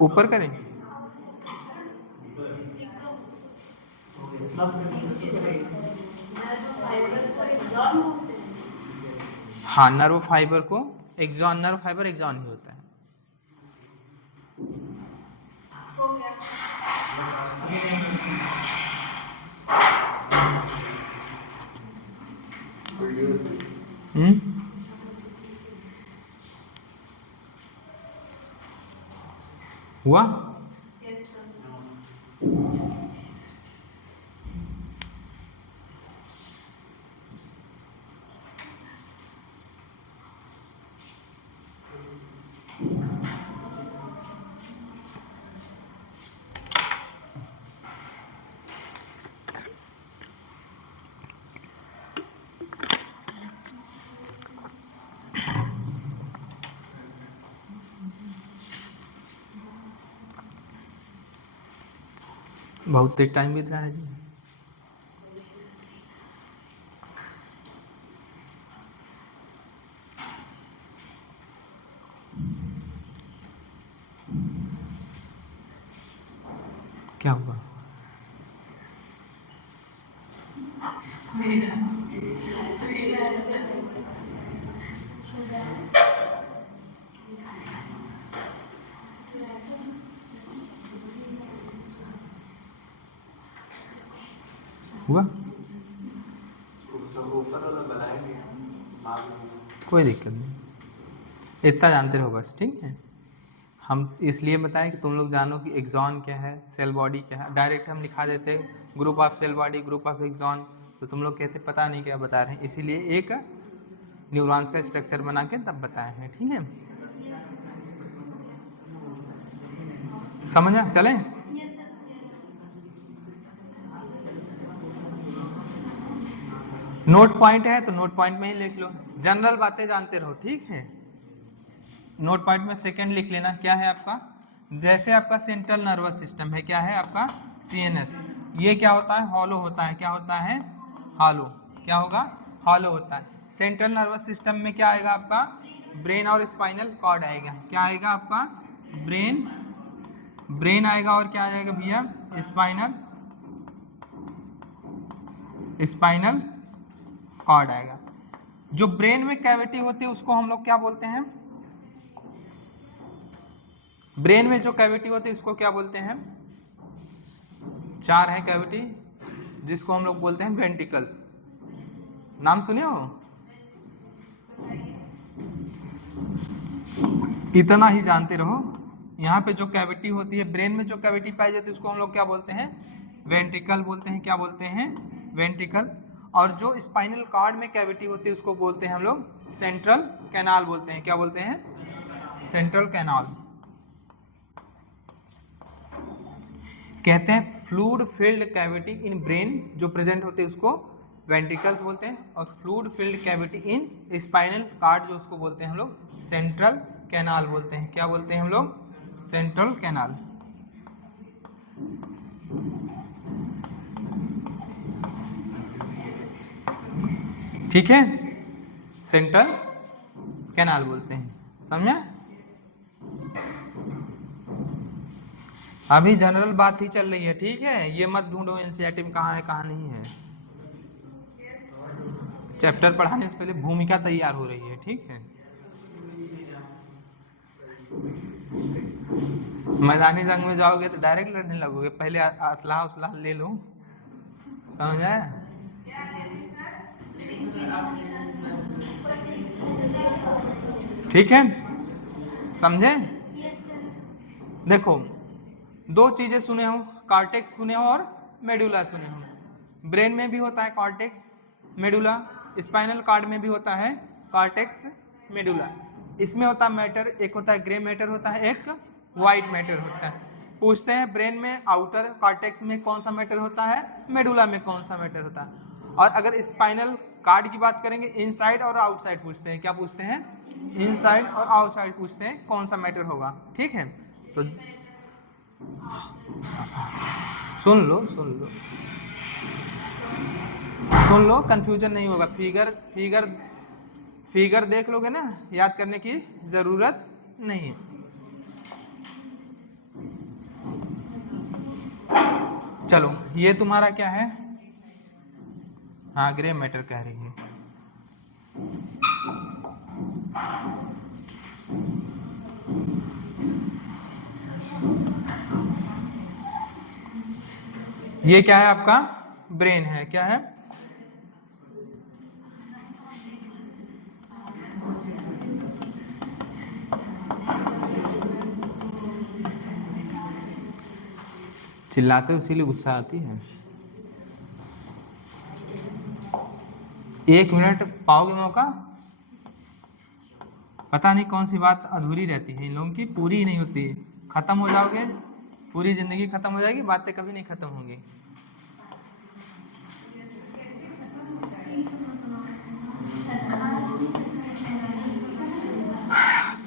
ऊपर करें? हाँ, नर्व फाइबर को एक्सॉन, नर्व फाइबर एक्सॉन ही होता है। हुआ? बहुत तेज टाइम बीत रहा है जी। क्या हुआ? हुआ? कोई दिक्कत नहीं, इतना जानते रहो बस, ठीक है। हम इसलिए बताएं कि तुम लोग जानो कि एक्सॉन क्या है, सेल बॉडी क्या है। डायरेक्ट हम लिखा देते group of cell body, group of axon, तो तुम लोग कहते पता नहीं क्या बता रहे हैं। इसीलिए एक न्यूरॉन्स का स्ट्रक्चर बना के तब बताए हैं, ठीक है। समझ में चले? नोट पॉइंट है तो नोट पॉइंट में ही लिख लो, जनरल बातें जानते रहो, ठीक है। नोट पॉइंट में सेकंड लिख लेना, क्या है आपका? जैसे आपका सेंट्रल नर्वस सिस्टम है, क्या है आपका? CNS। ये क्या होता है? हॉलो होता है। क्या होता है? हॉलो। क्या होगा? हॉलो होता है। सेंट्रल नर्वस सिस्टम में क्या आएगा आपका? ब्रेन और स्पाइनल कॉर्ड आएगा। क्या आएगा आपका? ब्रेन आएगा, और क्या आएगा भैया? स्पाइनल कॉर्ड आएगा। जो ब्रेन में कैविटी होती है उसको हम लोग क्या बोलते हैं? ब्रेन में जो कैविटी होती है उसको क्या बोलते हैं? 4 है कैविटी, जिसको हम लोग बोलते हैं वेंट्रिकल्स। नाम सुने हो? इतना ही जानते रहो। यहाँ पे जो कैविटी होती है, ब्रेन में जो कैविटी पाई जाती है उसको हम लोग क्या बोलते हैं? वेंट्रिकल बोलते हैं। क्या बोलते हैं? वेंट्रिकल। और जो स्पाइनल कॉर्ड में कैविटी होती है उसको बोलते हैं हम लोग सेंट्रल कैनाल बोलते हैं। क्या बोलते हैं? Central canal. कहते हैं fluid filled cavity in brain जो प्रेजेंट होते हैं उसको वेंट्रिकल्स बोलते हैं, और fluid filled cavity in spinal cord जो उसको बोलते हैं हम लोग सेंट्रल कैनाल बोलते हैं। क्या बोलते हैं हम लोग? Central canal. ठीक है, सेंट्रल कैनाल बोलते हैं। समझे? अभी जनरल बात ही चल रही है, ठीक है। ये मत ढूंढो एनसीईआरटी में कहाँ है कहाँ नहीं है। चैप्टर पढ़ाने से पहले भूमिका तैयार हो रही है, ठीक है। मैदानी जंग में जाओगे तो डायरेक्ट लड़ने लगोगे, पहले असलाह उसलाह ले लो, समझ आया? ठीक है, समझे? देखो दो चीजें सुने हो, कॉर्टेक्स सुने हो और मेडुला सुने हो। ब्रेन में भी होता है कॉर्टेक्स मेडुला, स्पाइनल कॉर्ड में भी होता है कॉर्टेक्स मेडुला। इसमें होता है मैटर, एक होता है ग्रे मैटर होता है, एक वाइट मैटर होता है। पूछते हैं ब्रेन में आउटर कॉर्टेक्स में कौन सा मैटर होता है, मेडुला में कौन सा मैटर होता है। और अगर स्पाइनल कार्ड की बात करेंगे, इनसाइड और आउटसाइड पूछते हैं। क्या पूछते हैं? इनसाइड और आउटसाइड पूछते हैं, कौन सा मैटर होगा। ठीक है, तो सुन लो सुन लो सुन लो, कंफ्यूजन नहीं होगा। फिगर देख लोगे ना, याद करने की जरूरत नहीं है। चलो ये तुम्हारा क्या है? हाँ, ग्रे मैटर कह रही है। ये क्या है? आपका ब्रेन है। क्या है? चिल्लाते हो इसीलिए गुस्सा आती है। 1 मिनट पाओगे मौका? पता नहीं कौन सी बात अधूरी रहती है इन लोगों की, पूरी ही नहीं होती। खत्म हो जाओगे, पूरी जिंदगी खत्म हो जाएगी, बातें कभी नहीं खत्म होंगी।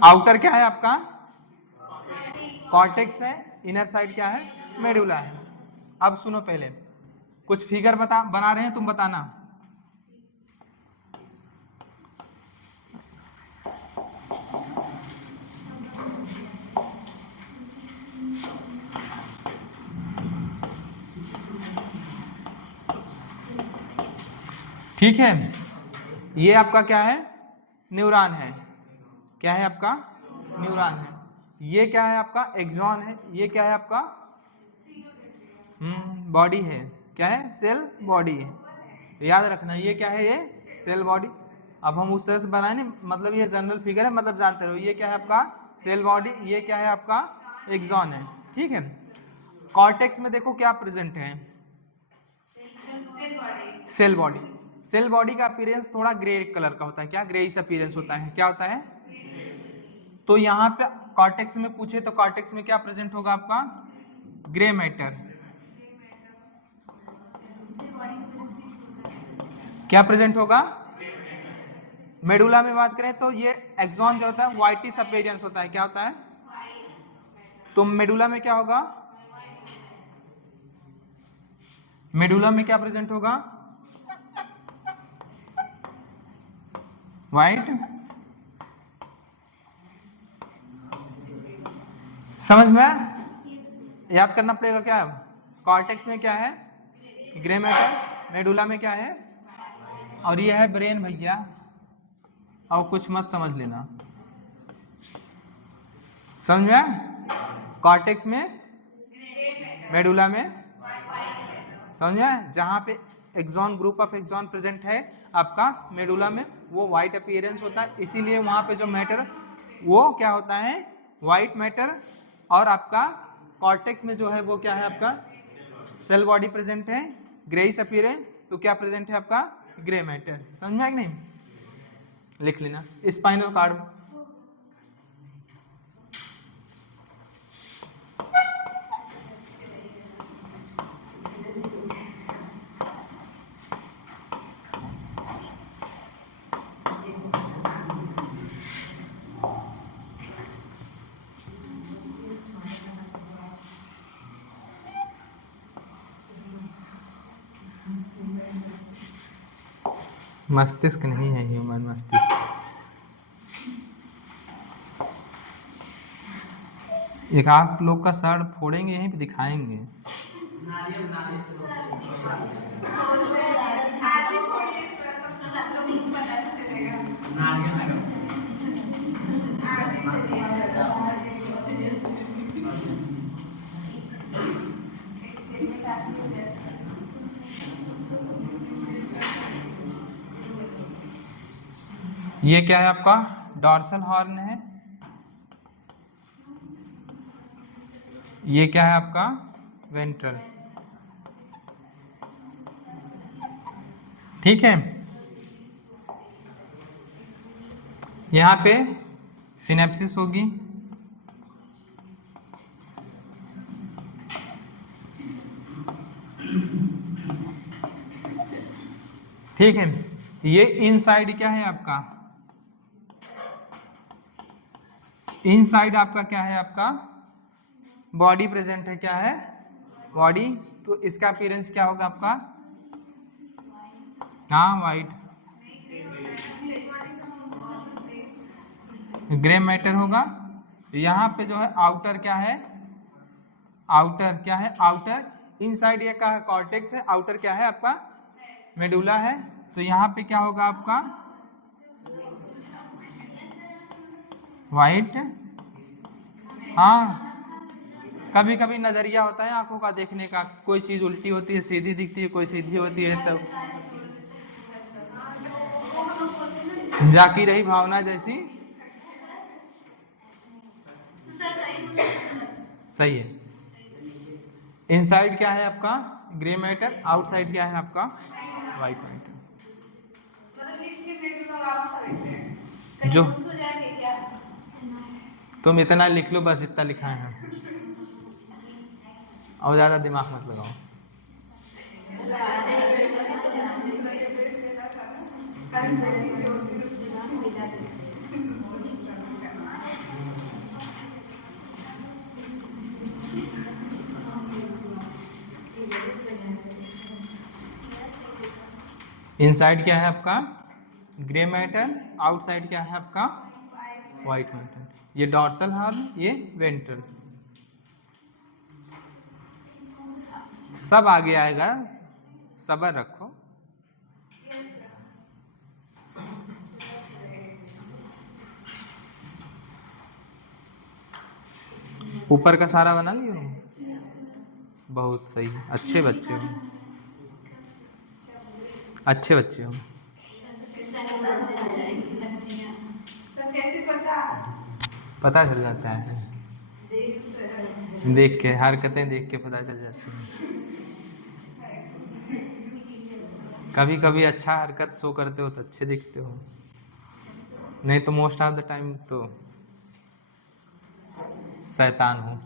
आउटर क्या है आपका? कॉर्टेक्स है। इनर साइड क्या है? मेडुला है। अब सुनो, पहले कुछ फिगर बना रहे हैं, तुम बताना। ठीक है, ये आपका क्या है? न्यूरॉन है। क्या है आपका? न्यूरॉन है। ये क्या है आपका? एक्सॉन है। ये क्या है आपका? बॉडी है। क्या है? सेल बॉडी है। याद रखना, ये क्या है? ये सेल बॉडी। अब हम उस तरह से बनाए नहीं, मतलब ये जनरल फिगर है, मतलब जानते रहो। ये क्या है आपका? Cell body. ये क्या है आपका? एक्सॉन है। ठीक है, कॉर्टेक्स में देखो क्या प्रेजेंट है? Cell body. सेल बॉडी का अपीयरेंस थोड़ा ग्रे कलर का होता है। क्या? ग्रेइश अपीयरेंस होता है। क्या होता है? तो यहाँ पे कॉर्टेक्स में पूछे तो कॉर्टेक्स में क्या प्रेजेंट होगा आपका? Grey matter. क्या प्रेजेंट होगा? मेडुला में बात करें तो ये एक्सॉन जो होता है व्हाइटिश अपीयरेंस होता है। क्या होता है? तो मेडुला में क्या होगा? मेडुला में क्या प्रेजेंट होगा? व्हाइट। समझ में? याद करना पड़ेगा। क्या कॉर्टेक्स में क्या है? Grey matter. मेडुला में क्या है? और ये है ब्रेन भैया, और कुछ मत समझ लेना। समझ में? कॉर्टेक्स में, मेडुला में, समझ में? जहां पे axon, group of axon present है आपका मेडुला में, वो व्हाइट अपीयरेंस होता है। इसीलिए वहां पे जो मैटर वो क्या होता है? White matter. और आपका कॉर्टेक्स में जो है वो क्या है आपका? सेल बॉडी प्रेजेंट है, ग्रेइश अपीयरेंस। तो क्या प्रेजेंट है आपका? Grey matter. समझ में? नहीं? लिख लेना स्पाइनल कॉर्ड। मस्तिष्क नहीं है, ह्यूमन मस्तिष्क। एक आप लोग का सर फोड़ेंगे, यहीं पे दिखाएंगे। ये क्या है आपका डॉर्सल हॉर्न है, ये क्या है आपका वेंट्रल। ठीक है, यहाँ पे सिनेप्सिस होगी, ठीक है। ये इनसाइड क्या है आपका, इनसाइड आपका क्या है, आपका बॉडी प्रेजेंट है, क्या है बॉडी। तो इसका अपीयरेंस क्या होगा आपका, हाँ वाइट, ग्रे मैटर होगा। यहाँ पे जो है आउटर क्या है, आउटर क्या है, आउटर इनसाइड ये क्या है कॉर्टेक्स है, आउटर क्या है आपका मेडुला है। तो यहाँ पे क्या होगा आपका वाइट। हाँ कभी कभी नजरिया होता है आंखों का देखने का, कोई चीज उल्टी होती है सीधी दिखती है, कोई सीधी होती है, तब जाकी रही भावना जैसी। सही है। इनसाइड क्या है आपका ग्रे मैटर, आउटसाइड क्या है आपका वाइट मैटर। जो तुम इतना लिख लो, बस इतना लिखा है और ज्यादा दिमाग मत लगाओ। इनसाइड क्या है आपका ग्रे मैटर, आउटसाइड क्या है आपका वाइट मैटर। ये डॉर्सल हॉर्न, ये वेंट्रल। सब आगे आएगा, सब्र रखो। ऊपर का सारा बना लियो, बहुत सही, अच्छे बच्चे हो, अच्छे बच्चे हो। पता चल जाता है, देख के हरकतें देख के पता चल जाती हैं। कभी कभी अच्छा हरकत शो करते हो तो अच्छे दिखते हो, नहीं तो मोस्ट ऑफ द टाइम तो शैतान हो।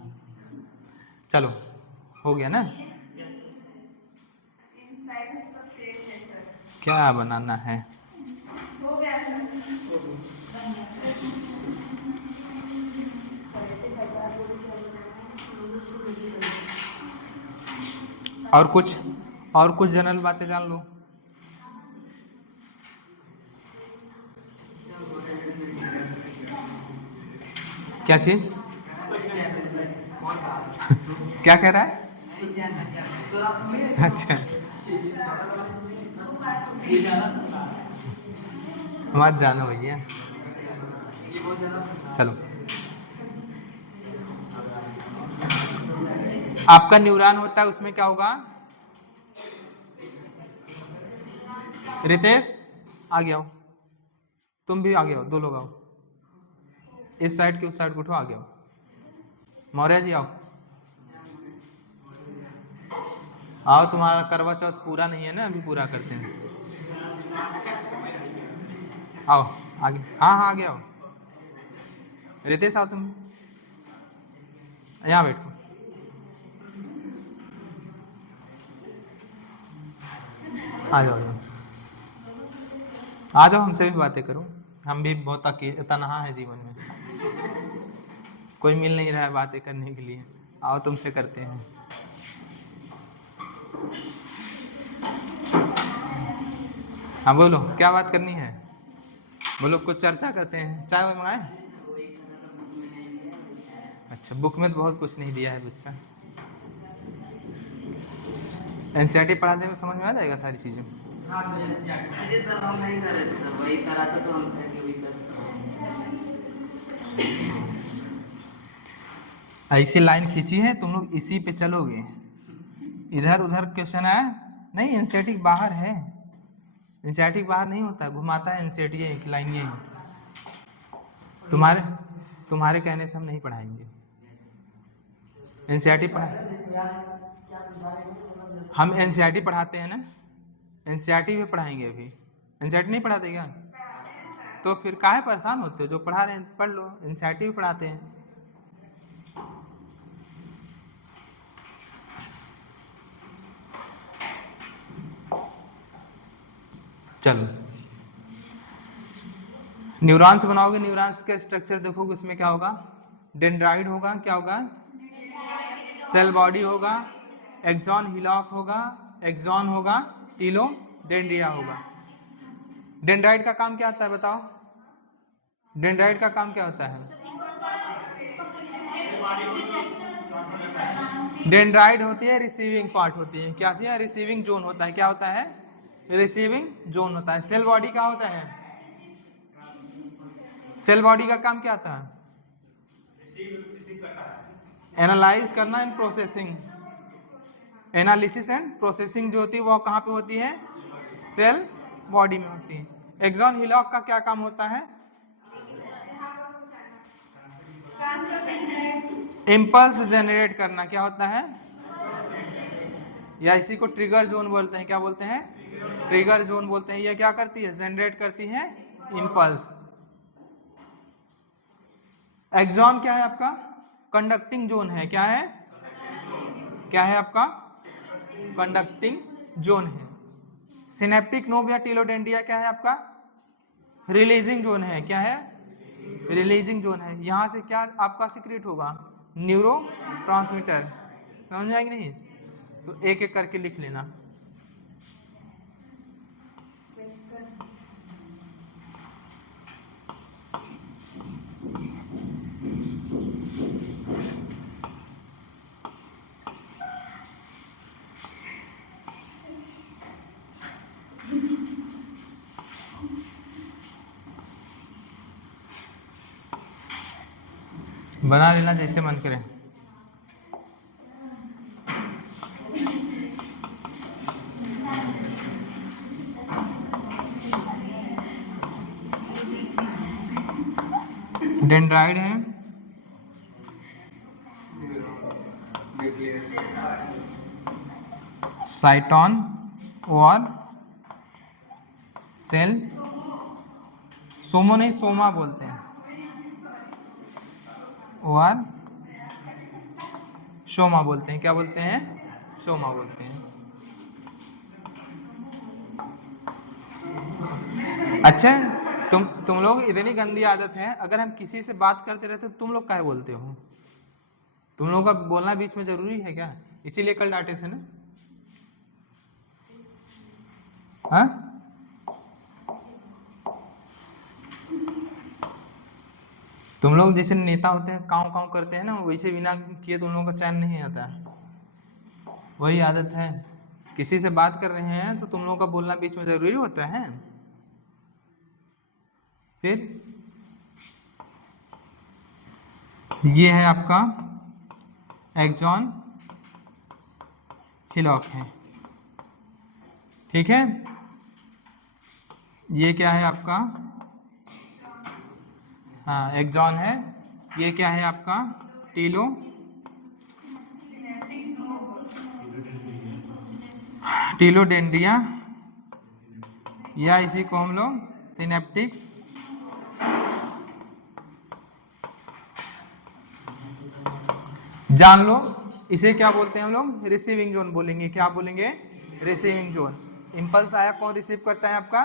चलो हो गया ना, क्या बनाना है, हो गया सर। और कुछ जनरल बातें जान लो। क्या चीज क्या कह रहा है, अच्छा मत जानो भैया, चलो। आपका न्यूरॉन होता है, उसमें क्या होगा, रितेश आगे आओ, तुम भी आगे आओ, दो लोग आओ, इस साइड के उस साइड को उठो, आगे आओ। मौर्य जी आओ, आओ, तुम्हारा करवा चौथ पूरा नहीं है ना, अभी पूरा करते हैं, आओ आगे, हाँ हाँ आगे आओ। रितेश आओ, तुम यहाँ बैठो, आ जाओ आ जाओ, हमसे भी बातें करो, हम भी बहुत तनहा है जीवन में, कोई मिल नहीं रहा है बातें करने के लिए, आओ तुमसे करते हैं। हाँ बोलो, क्या बात करनी है, बोलो, कुछ चर्चा करते हैं। चाय मंगाए, अच्छा बुक में तो बहुत कुछ नहीं दिया है बच्चा, एनसीईआरटी पढ़ाने में समझ में आ जाएगा सारी चीजें। अरे सर हम नहीं कर रहे थे सर, वही करा था तो हम कह के वही सर। ऐसी लाइन खींची है, तुम लोग इसी पे चलोगे, इधर उधर क्वेश्चन आया नहीं, एनसीईआरटी बाहर है, एनसीईआरटी बाहर नहीं होता है, घुमाता है एनसीईआरटी एक लाइन ये। तुम्हारे कहने से हम नहीं पढ़ाएंगे एनसीईआरटी हम एनसीईआरटी पढ़ाते हैं ना, एनसीईआरटी भी पढ़ाएंगे अभी। एनसीईआरटी नहीं पढ़ाते क्या? तो फिर काहे परेशान होते हो? जो पढ़ा रहे हैं पढ़ लो, एनसीईआरटी भी पढ़ाते हैं। चलो न्यूरॉन्स बनाओगे, न्यूरॉन्स का स्ट्रक्चर देखोगे, उसमें क्या होगा? डेंड्राइट होगा, क्या होगा? सेल बॉडी होगा, एक्सॉन हिलॉक होगा, एक्सॉन होगा, टीलोडेंड्रिया होगा। डेंड्राइट का काम क्या होता है बताओ? डेंड्राइट का काम क्या होता है? डेंड्राइट होती है रिसीविंग पार्ट होती है, क्या सी है? रिसीविंग जोन होता है। क्या होता है? रिसीविंग जोन होता है। सेल बॉडी क्या होता है? सेल बॉडी का काम क्या होता है? एनालाइज करना and processing. Analysis and processing जो होती है वो कहाँ पे होती है? सेल बॉडी में होती है। एक्सॉन हिलॉक का क्या काम होता है? इम्पल्स जनरेट करना। क्या होता है? या इसी को ट्रिगर जोन बोलते हैं। क्या बोलते हैं? ट्रिगर जोन बोलते हैं। ये क्या करती है? जनरेट करती है इम्पल्स। एक्सॉन क्या है आपका? कंडक्टिंग जोन है। क्या है? क्या है आपका? कंडक्टिंग जोन है। सिनेप्टिक नोब या टीलोडेंड्रिया क्या है आपका? रिलीजिंग जोन है। क्या है? रिलीजिंग जोन है। यहां से क्या आपका सीक्रेट होगा? Neuro transmitter. समझ आएगी नहीं? तो एक एक करके लिख लेना। बना लेना जैसे मन करे। डेंड्राइड है, साइटोन और सेल सोमो नहीं सोमा बोलते हैं, और शोमा बोलते हैं। क्या बोलते हैं? शोमा बोलते हैं। अच्छा तुम लोग इतनी गंदी आदत है, अगर हम किसी से बात करते रहते तो तुम लोग काहे बोलते हो? तुम लोगों का बोलना बीच में जरूरी है क्या? इसीलिए कल डांटे थे ना? हाँ? तुम लोग जैसे नेता होते हैं, काव काव करते हैं ना, वैसे बिना किए तुम लोगों का चैन नहीं आता। वही आदत है। किसी से बात कर रहे हैं तो तुम लोगों का बोलना बीच में जरूरी होता है। फिर ये है आपका एक्सॉन हिलॉक है, ठीक है। ये क्या है आपका? हाँ एक्सॉन है। ये क्या है आपका? टीलोडेंड्रिया, या इसी को हम लोग सिनेप्टिक जान लो। इसे क्या बोलते हैं हम लोग? रिसीविंग जोन बोलेंगे। क्या बोलेंगे? Receiving zone. इंपल्स आया, कौन रिसीव करता है आपका?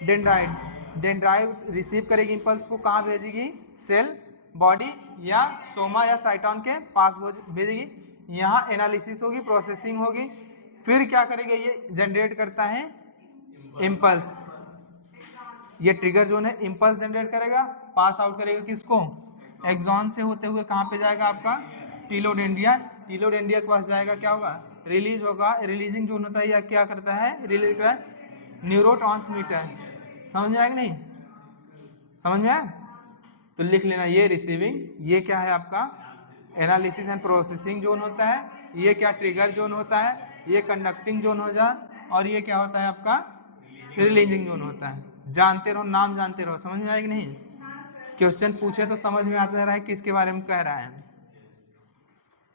डेंड्राइट। डेंड्राइट रिसीव करेगी इंपल्स को, कहाँ भेजेगी? सेल बॉडी या सोमा या साइटोन के पास भेजेगी। यहाँ एनालिसिस होगी, प्रोसेसिंग होगी, फिर क्या करेगा? ये जनरेट करता है इंपल्स। ये ट्रिगर जोन है, इंपल्स जनरेट करेगा, पास आउट करेगा किसको? एक्सॉन से होते हुए कहाँ पे जाएगा आपका? टीलोडेंड्रिया। टीलोडेंड्रिया के पास जाएगा, क्या होगा? रिलीज होगा। रिलीजिंग जोन होता है, या क्या करता है? रिलीज करता है न्यूरोट्रांसमीटर। समझ में आएगा नहीं? समझ में आया? तो लिख लेना, ये रिसीविंग, ये क्या है आपका? एनालिसिस एंड प्रोसेसिंग जोन होता है। ये क्या? ट्रिगर जोन होता है। ये कंडक्टिंग जोन हो जा, और ये क्या होता है आपका? रिलीजिंग जोन होता है। जानते रहो, नाम जानते रहो, समझ में आएगी नहीं? क्वेश्चन पूछे तो समझ में आता रहा है किसके बारे में कह रहा है,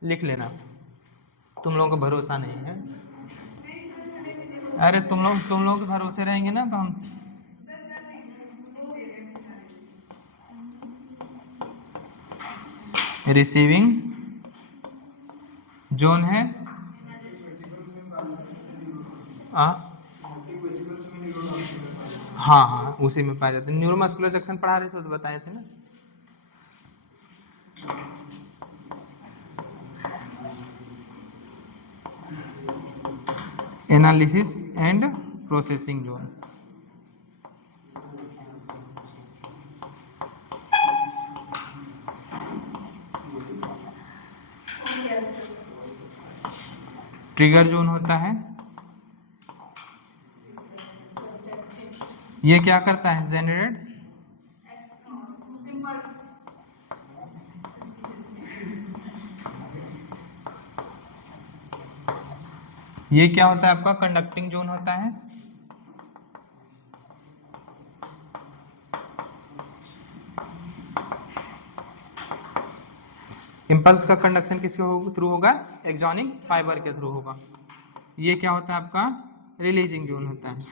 लिख लेना। तुम लोगों को भरोसा नहीं है, अरे तुम लोग के भरोसे रहेंगे ना तो हम रिसीविंग जोन है हाँ हाँ उसी में पाया जाता है। न्यूरोमस्कुलर सेक्शन पढ़ा रहे थे तो बताए थे ना। Analysis and processing zone, trigger zone होता है, ये क्या करता है, जनरेट ये क्या होता है आपका, कंडक्टिंग जोन होता है। इम्पल्स का कंडक्शन किसके थ्रू होगा, एक्सोनिक फाइबर के थ्रू होगा। ये क्या होता है आपका, रिलीजिंग जोन होता है।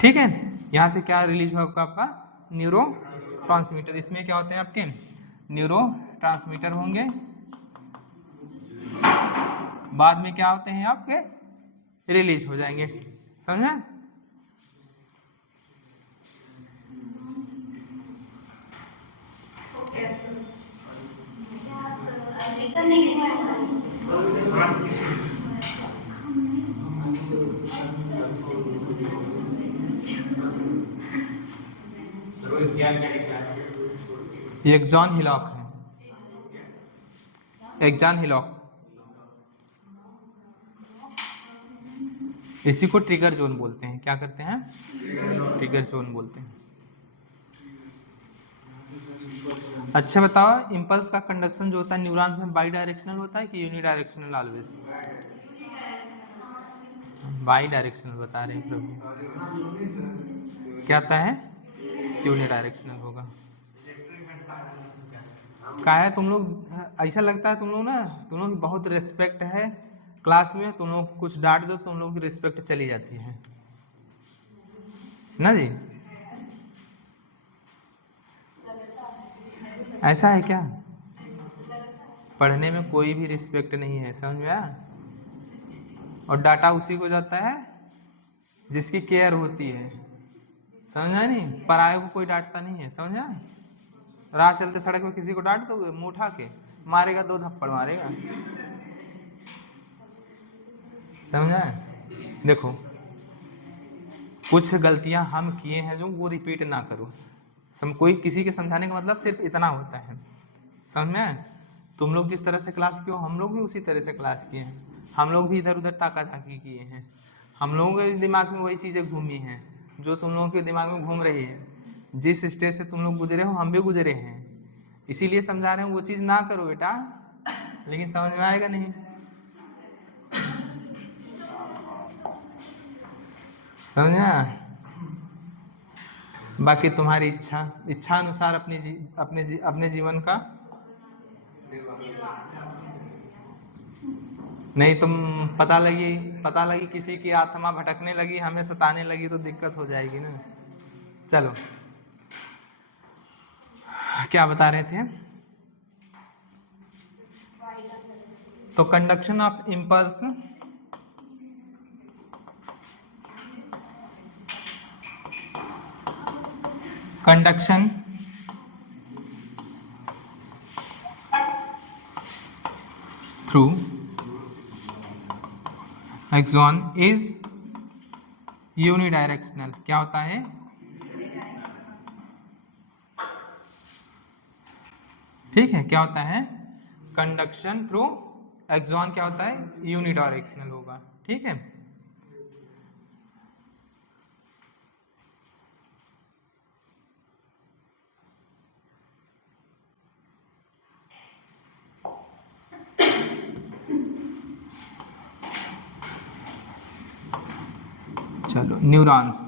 ठीक है, यहाँ से क्या रिलीज होगा आपका, न्यूरो ट्रांसमीटर। इसमें क्या होते हैं आपके न्यूरो ट्रांसमीटर होंगे, बाद में क्या होते हैं आपके रिलीज हो जाएंगे, समझे? एक्सॉन हिलॉक है, एक्सॉन हिलॉक, इसी को ट्रिगर जोन बोलते हैं। क्या करते हैं, ट्रिगर जोन बोलते हैं। अच्छा बताओ, इम्पल्स का कंडक्शन जो होता है न्यूरॉन्स में बाई डायरेक्शनल होता है कि unidirectional always? Bidirectional बता रहे हैं प्रभु, क्या आता है, यूनी डायरेक्शनल होगा। क्या है तुम लोग, ऐसा लगता है तुम लोग ना, तुम लोग बहुत रिस्पेक्ट है क्लास में, तुम लोग कुछ डांट दो तुम लोग की रिस्पेक्ट चली जाती है ना जी, ऐसा है क्या? पढ़ने में कोई भी रिस्पेक्ट नहीं है, समझ में आया? और डाटा उसी को जाता है जिसकी केयर होती है, समझा नहीं? पराये को कोई डांटता नहीं है, समझा? राह चलते सड़क में किसी को डांट दोगे, मुंह उठा के मारेगा, 2 थप्पड़ मारेगा, समझा? देखो कुछ गलतियां हम किए हैं जो वो रिपीट ना करो, कोई किसी के समझाने का मतलब सिर्फ इतना होता है, समझ में? तुम लोग जिस तरह से क्लास किए हो हम लोग भी उसी तरह से क्लास किए हैं, हम लोग भी इधर उधर ताका झाकी किए हैं, हम लोगों के दिमाग में वही चीज़ें घूमी हैं जो तुम लोगों के दिमाग में घूम रही है। जिस स्टेज से तुम लोग गुजरे हो हम भी गुजरे हैं, इसीलिए समझा रहे हैं वो चीज़ ना करो बेटा, लेकिन समझ में आएगा नहीं, समझा? बाकी तुम्हारी इच्छा अनुसार अपने जीवन का नहीं, तुम पता लगी किसी की आत्मा भटकने लगी, हमें सताने लगी तो दिक्कत हो जाएगी ना। चलो क्या बता रहे थे, तो conduction of impulse conduction through axon is unidirectional. क्या होता है, ठीक है, क्या होता है, कंडक्शन थ्रू एक्सॉन क्या होता है, यूनिडायरेक्शनल होगा, ठीक है। चलो न्यूरॉन्स,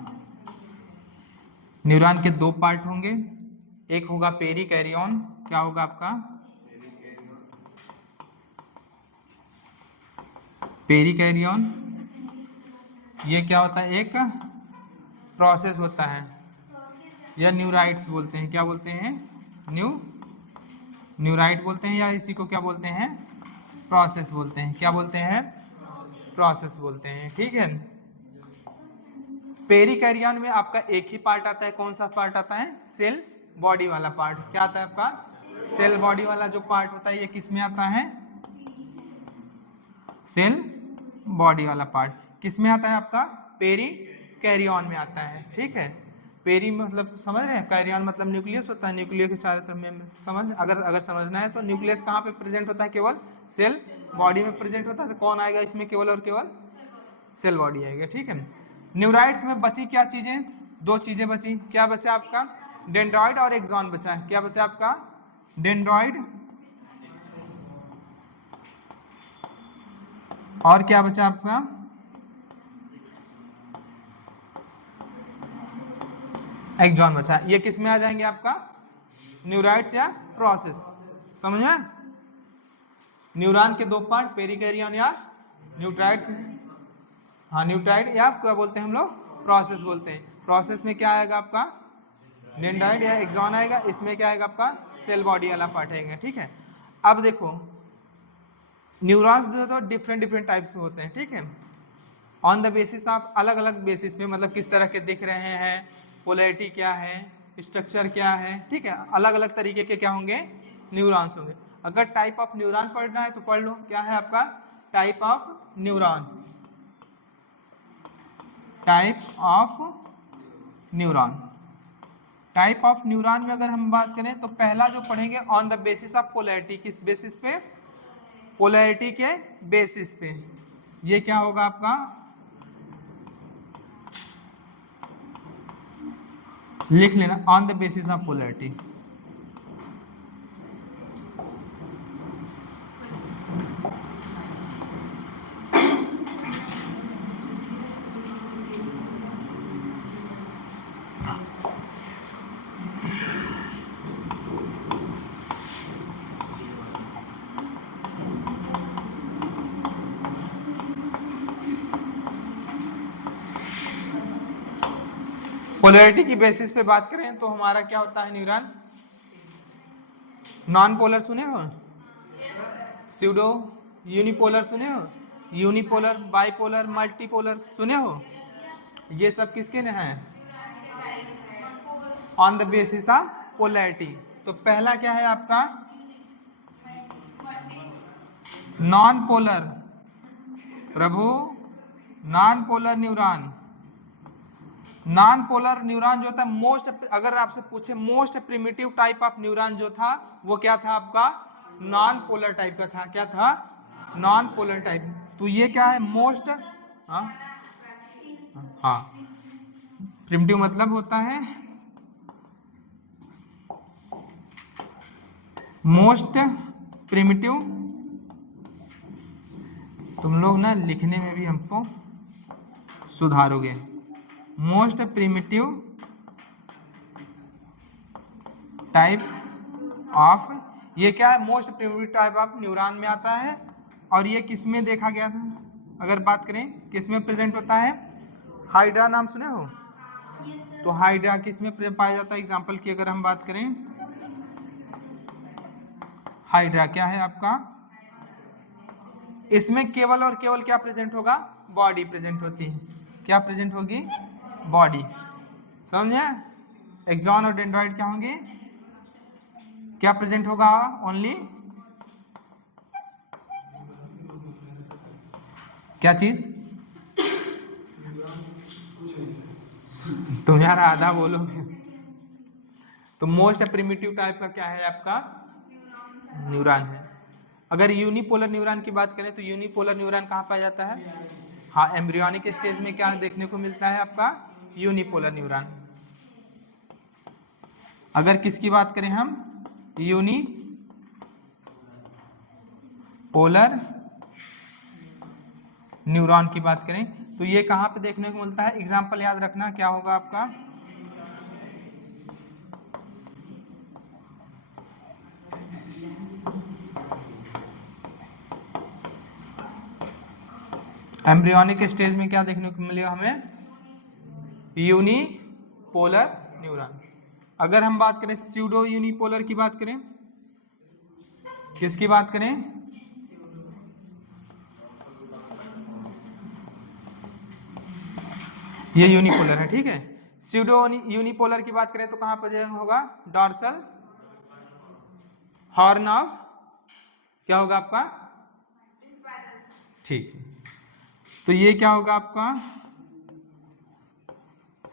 न्यूरॉन के दो पार्ट होंगे, एक होगा पेरिकैरियन, क्या होगा आपका पेरिकैरियन, ये क्या होता है एक प्रोसेस होता है, या न्यूराइट्स बोलते हैं, क्या बोलते हैं न्यूराइट बोलते हैं, या इसी को क्या बोलते हैं प्रोसेस बोलते हैं, क्या बोलते हैं प्रोसेस बोलते हैं, ठीक है। पेरिकैरियन में आपका एक ही पार्ट आता है, कौन सा पार्ट आता है सेल बॉडी वाला पार्ट, क्या आता है आपका सेल बॉडी वाला जो पार्ट होता है, ये किस में आता है सेल बॉडी वाला पार्ट किस में आता है आपका पेरिकैरियन में आता है, ठीक है। पेरी मतलब समझ रहे हैं, कैरियन मतलब न्यूक्लियस होता है, न्यूक्लियस के चारों तरफ में समझ, अगर समझना है तो न्यूक्लियस कहाँ पे प्रेजेंट होता है, केवल सेल बॉडी में प्रेजेंट होता है, तो कौन आएगा इसमें केवल और केवल सेल बॉडी आएगा, ठीक है। न्यूराइट्स में बची क्या चीजें, दो चीजें बची, क्या बचा आपका डेंड्रॉइड और एक्सॉन बचा है, क्या बचा आपका डेंड्रॉइड और क्या बचा आपका एक्सॉन बचा, ये किस में आ जाएंगे आपका न्यूराइट्स या प्रोसेस, समझ में। न्यूरॉन के दो पार्ट पेरिकैरियन या न्यूट्राइट्स, हाँ न्यूट्राइड या क्या बोलते हैं हम लोग प्रोसेस बोलते हैं, प्रोसेस में क्या आएगा आपका डेंड्राइड या एक्सॉन आएगा, इसमें क्या आएगा आपका सेल बॉडी वाला पार्ट आएगा, ठीक है। अब देखो न्यूरॉन्स जो तो डिफरेंट टाइप्स होते हैं, ठीक है, ऑन द बेसिस ऑफ अलग अलग बेसिस पे, मतलब किस तरह के दिख रहे हैं, पोलैरिटी क्या है, स्ट्रक्चर क्या है, ठीक है, अलग अलग तरीके के क्या होंगे न्यूरॉन्स होंगे। अगर टाइप ऑफ न्यूरॉन पढ़ना है तो पढ़ लो, क्या है आपका type of neuron, type of neuron, type of neuron में अगर हम बात करें तो पहला जो पढ़ेंगे on the basis of polarity, किस बेसिस पे पोलैरिटी के बेसिस पे, ये क्या होगा आपका लिख लेना on the basis of polarity, polarity की बेसिस पे बात करें तो हमारा क्या होता है न्यूरॉन, नॉन पोलर सुने हो, स्यूडो यूनिपोलर सुने हो, यूनिपोलर बाइपोलर मल्टीपोलर सुने हो, ये सब किसके ने हैं on the basis of polarity. तो पहला क्या है आपका non polar, Prabhu non polar neuron, non polar neuron जो था मोस्ट, अगर आपसे पूछे most primitive type of neuron जो था वो क्या था आपका नॉन पोलर टाइप का था, क्या था नॉन पोलर टाइप। तो ये क्या है मोस्ट, हाँ प्रिमिटिव मतलब होता है मोस्ट प्रिमिटिव, तुम लोग ना लिखने में भी हमको सुधारोगे, मोस्ट प्रिमिटिव टाइप ऑफ, ये क्या है most primitive type of neuron में आता है, और ये किस में देखा गया था, अगर बात करें किस में प्रेजेंट होता है, हाइड्रा नाम सुने हो, तो हाइड्रा किस में पाया जाता है, एग्जांपल की अगर हम बात करें हाइड्रा क्या है आपका, इसमें केवल और केवल क्या प्रेजेंट होगा बॉडी प्रेजेंट होती है, क्या प्रेजेंट होगी बॉडी, समझे। एक्सॉन और डेंड्रॉइड क्या होंगे, क्या प्रेजेंट होगा ओनली क्या चीज, तुम यार आधा बोलोगे। तो मोस्ट प्रिमिटिव टाइप का क्या है आपका न्यूरॉन है। अगर यूनिपोलर न्यूरॉन की बात करें तो यूनिपोलर न्यूरॉन कहाँ पाया जाता है, हाँ एम्ब्रियोनिक स्टेज में क्या देखने को मिलता है आपका यूनिपोलर न्यूरॉन। अगर किसकी बात करें हम यूनिपोलर न्यूरॉन की बात करें तो ये कहाँ पे देखने को मिलता है? एग्जाम्पल याद रखना क्या होगा आपका? एम्ब्रियोनिक स्टेज में क्या देखने को मिलेगा हमें? Unipolar neuron. अगर हम बात करें स्यूडो यूनिपोलर की बात करें, किसकी बात करें? ये यूनिपोलर है, ठीक है। स्यूडो यूनिपोलर की बात करें तो कहां पर होगा? डॉर्सल हॉर्न ऑफ क्या होगा आपका? ठीक है, तो ये क्या होगा आपका?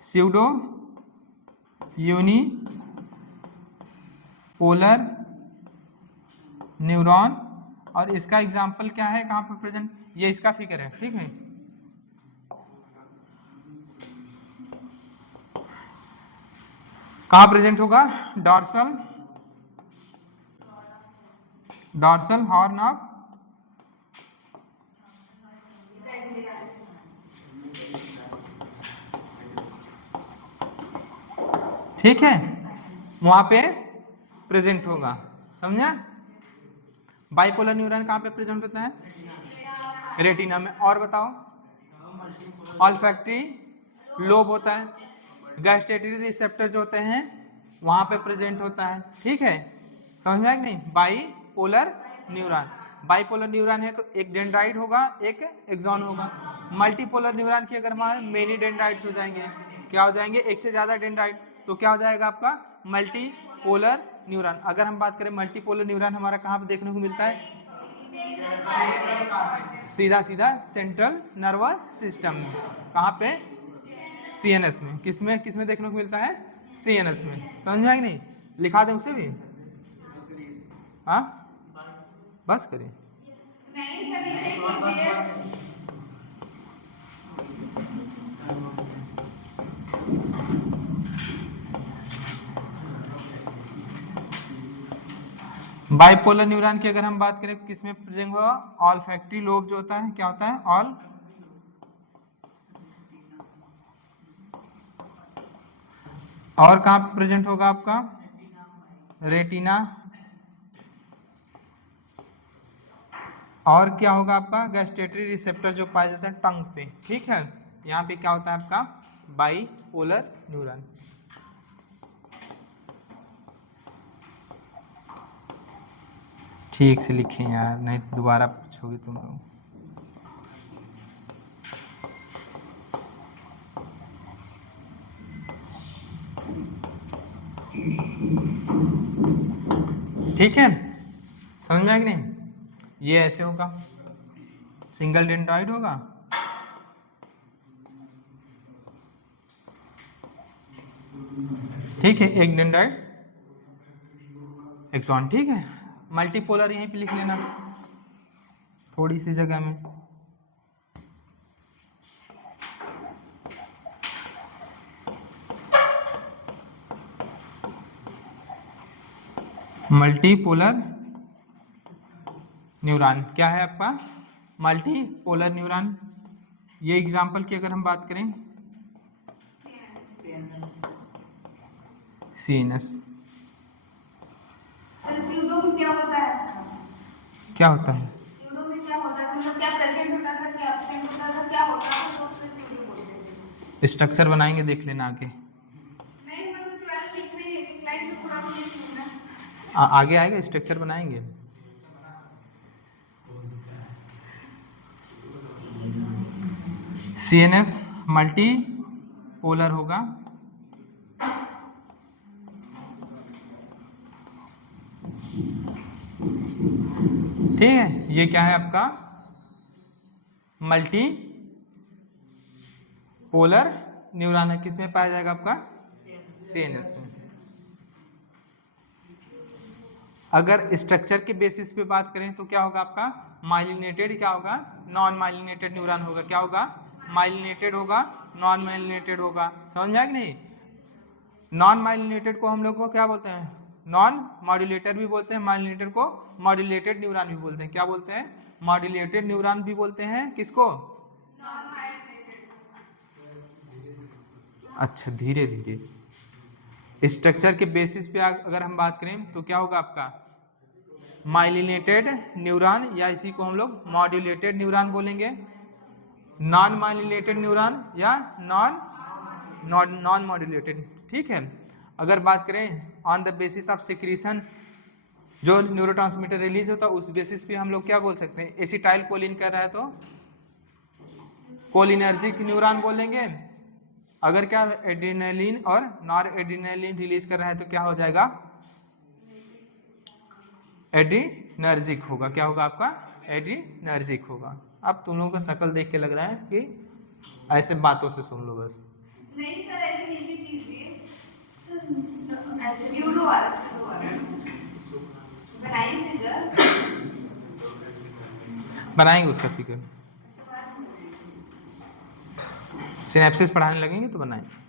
Pseudo unipolar neuron. और इसका एग्जाम्पल क्या है, कहां पर प्रेजेंट? ये इसका फिगर है, ठीक है। कहां प्रेजेंट होगा? डॉर्सल हॉर्न ऑफ, ठीक है, वहां पे प्रेजेंट होगा, समझा? बाइपोलर न्यूरॉन कहां पे प्रेजेंट होता है? रेटिना में। और बताओ? ऑल्फैक्टरी लोब होता है, गैस्ट्रेटरी रिसेप्टर जो होते हैं वहां पे प्रेजेंट होता है, ठीक है। समझ में आया कि नहीं? बाइपोलर न्यूरॉन, बाइपोलर न्यूरॉन है तो एक डेंड्राइट होगा, एक एक्सॉन होगा। मल्टीपोलर न्यूरॉन की अगर हमारे मेनी डेंड्राइट्स हो जाएंगे, क्या हो जाएंगे? एक से ज्यादा डेंड्राइट, तो क्या हो जाएगा आपका? Multipolar neuron. अगर हम बात करें मल्टीपोलर न्यूरॉन हमारा कहाँ पे देखने को मिलता है? सीधा सीधा सेंट्रल नर्वस सिस्टम में। कहाँ पे? सीएनएस में। किसमें किसमें देखने को मिलता है? सीएनएस में। समझ में आया कि नहीं? लिखा दें उसे भी? हाँ, बस करिए। नहीं सर, नीचे कीजिए। बाइपोलर न्यूरॉन की अगर हम बात करें किसमें प्रेजेंट होगा? ऑल्फैक्टरी लोब जो होता है, क्या होता है? और कहाँ पे प्रेजेंट होगा आपका? रेटिना। और क्या होगा आपका? गैस्ट्रेटरी रिसेप्टर जो पाया जाता है टंग पे, ठीक है। यहाँ पे क्या होता है आपका? Bipolar neuron. ठीक से लिखें यार, नहीं तो दोबारा पूछोगे तुम लोग। ठीक है, समझ में आया कि नहीं? ये ऐसे होगा, सिंगल डेंड्राइट होगा, ठीक है, एक डेंड्राइट एक्सॉन, ठीक है। मल्टीपोलर यहीं पे लिख लेना थोड़ी सी जगह में। मल्टीपोलर न्यूरॉन क्या है आपका? Multipolar neuron. ये एग्जांपल की अगर हम बात करें, सीएनएस। स्यूडो में क्या होता है? क्या होता है? स्यूडो में क्या होता है? मतलब क्या प्रेजेंट होता था, क्या एब्सेंट होता था, क्या होता था, तो उससे स्यूडो बोलते थे। स्ट्रक्चर बनाएंगे, देख लेना आगे। नहीं, मैं उसके बारे में लिख नहीं है कि क्लाइंट में पूरा मुझे सुनना। आगे आएगा, स्ट्रक्चर बनाएंगे। सीएनएस मल्टीपोलर होगा, ठीक है। ये क्या है आपका? मल्टी पोलर न्यूरॉन है, किसमें पाया जाएगा आपका? सीएनएस में। अगर स्ट्रक्चर के बेसिस पे बात करें तो क्या होगा आपका? माइलिनेटेड, क्या होगा? नॉन माइलिनेटेड न्यूरॉन होगा। क्या होगा? माइलिनेटेड होगा, नॉन माइलिनेटेड होगा। समझ में आया कि नहीं? नॉन माइलिनेटेड को हम लोग को क्या बोलते हैं? नॉन मॉड्यूलेटर भी बोलते हैं, माइलिनेटेड को मॉड्यूलेटेड न्यूरॉन भी बोलते हैं। क्या बोलते हैं? मॉड्यूलेटेड न्यूरॉन भी बोलते हैं। किसको? अच्छा, धीरे धीरे स्ट्रक्चर के बेसिस पे अगर हम बात करें तो क्या होगा आपका माइलिनेटेड न्यूरॉन, या इसी को हम लोग मॉड्यूलेटेड न्यूरॉन बोलेंगे, नॉन माइलिनेटेड न्यूरॉन या नॉन मॉड्यूलेटेड। ठीक है, अगर बात करें on the basis of secretion जो न्यूरोट्रांसमीटर रिलीज होता है उस बेसिस पे हम लोग क्या बोल सकते हैं, एसिटाइल कोलिन कर रहा है तो कोलिनर्जिक न्यूरॉन बोलेंगे। अगर क्या एड्रेनालिन और नॉर एड्रेनालिन रिलीज कर रहा है तो क्या हो जाएगा, एड्रीनर्जिक होगा। क्या होगा आपका, एड्रीनर्जिक होगा। अब तुम लोगों का शक्ल देख के लग रहा है कि ऐसे बातों से सुन लो बस। नहीं सर, ऐसे नीचे कीजिए सर, यूडो वाला बनाइए फिगर, बनाएंगे उसका फिगर, सिनेप्सिस पढ़ाने लगेंगे तो बनाएंगे।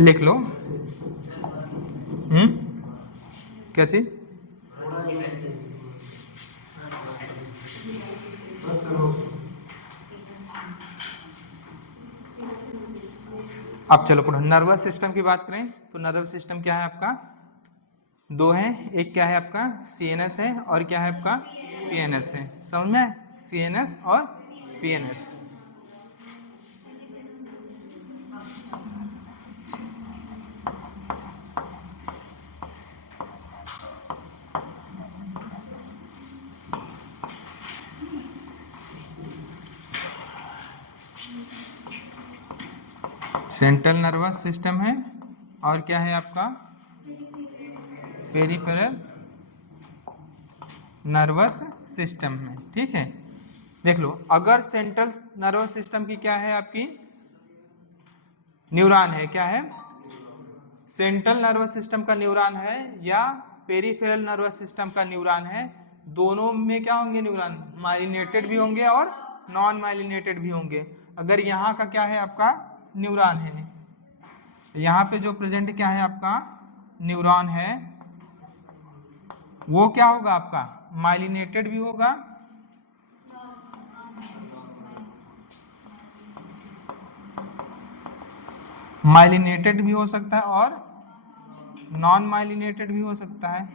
लिख लो। क्या चीज, अब चलो पढ़ो। नर्वस सिस्टम की बात करें तो नर्वस सिस्टम क्या है आपका, दो है, एक क्या है आपका सीएनएस है और क्या है आपका पीएनएस है। समझ में, सीएनएस और पीएनएस। सेंट्रल नर्वस सिस्टम है और क्या है आपका पेरिफेरल नर्वस सिस्टम में। ठीक है, देख लो, अगर सेंट्रल नर्वस सिस्टम की क्या है आपकी न्यूरॉन है, क्या है सेंट्रल नर्वस सिस्टम का न्यूरॉन है या पेरिफेरल नर्वस सिस्टम का न्यूरॉन है, दोनों में क्या होंगे न्यूरॉन, माइलिनेटेड भी होंगे और नॉन माइलिनेटेड भी होंगे। अगर यहाँ का क्या है आपका न्यूरॉन है, यहाँ पे जो प्रेजेंट क्या है आपका न्यूरॉन है वो क्या होगा आपका माइलिनेटेड भी होगा माइलिनेटेड भी हो सकता है और नॉन माइलिनेटेड भी हो सकता है।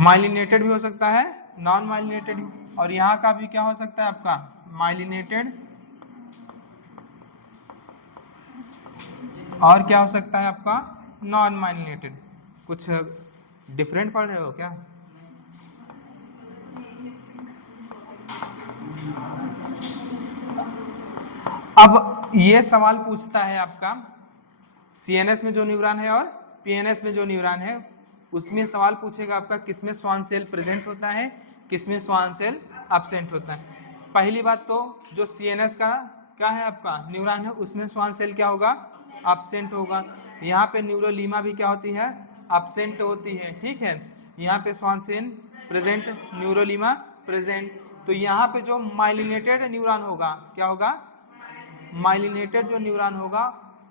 माइलिनेटेड भी हो सकता है, नॉन माइलिनेटेड भी, और यहाँ का भी क्या हो सकता है आपका माइलिनेटेड और क्या हो सकता है आपका नॉन माइलिनेटेड। कुछ डिफरेंट पढ़ रहे हो क्या? अब ये सवाल पूछता है आपका सीएनएस में जो न्यूरॉन है और पीएनएस में जो न्यूरॉन है उसमें सवाल पूछेगा आपका किसमें स्वान सेल प्रेजेंट होता है, किसमें स्वान सेल एब्सेंट होता है। पहली बात तो जो सीएनएस का क्या है आपका न्यूरॉन है उसमें स्वान सेल क्या होगा एब्सेंट होगा। यहाँ पे न्यूरोलीमा भी क्या होती है एब्सेंट होती है। ठीक है, यहाँ पे स्वान सेल प्रेजेंट, न्यूरोलीमा प्रेजेंट। तो यहाँ पे जो माइलिनेटेड न्यूरॉन होगा क्या होगा माइलिनेटेड जो न्यूरॉन होगा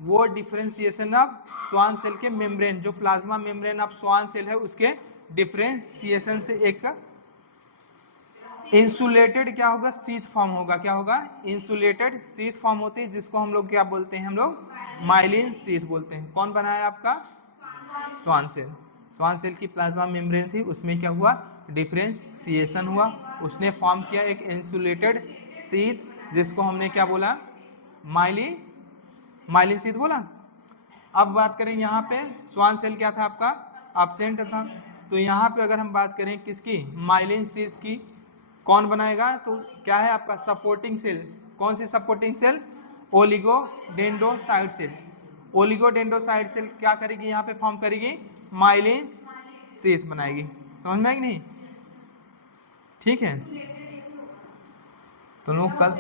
वो डिफरेंशिएशन ऑफ स्वान सेल के मेम्ब्रेन, जो plasma membrane of Schwann cell है उसके डिफरेंशिएशन से एक इंसुलेटेड क्या होगा सीथ फॉर्म होगा। क्या होगा इंसुलेटेड सीथ फॉर्म होती है जिसको हम लोग क्या बोलते हैं, हम लोग माइलिन सीथ बोलते हैं। कौन बनाया आपका स्वान सेल। स्वान सेल की प्लाज्मा मेम्ब्रेन थी उसमें क्या हुआ डिफरेंशिएशन हुआ, उसने फॉर्म किया एक इंसुलेटेड सीथ जिसको हमने क्या बोला माइलिन सीथ बोला। अब बात करें यहाँ पे स्वान सेल क्या था आपका एब्सेंट था। तो यहाँ पे अगर हम बात करें किसकी माइलिन सीथ की, कौन बनाएगा तो क्या है आपका सपोर्टिंग सेल। कौन सी supporting cell oligodendrocyte cell. Oligodendrocyte cell क्या करेगी यहाँ पे फॉर्म करेगी माइलिन सीथ बनाएगी। समझ में आई कि नहीं? ठीक है, तो लोग कल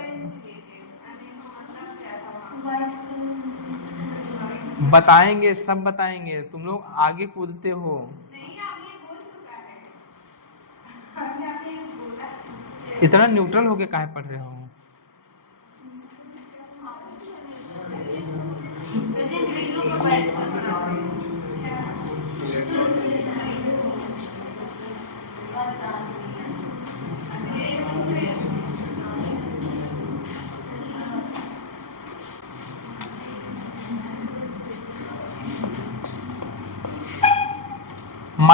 बताएंगे, सब बताएंगे, तुम लोग आगे कूदते हो। नहीं, आप ये बोल चुका है, आपने ये बोला। इतना न्यूट्रल होके काहे पढ़ रहे हो?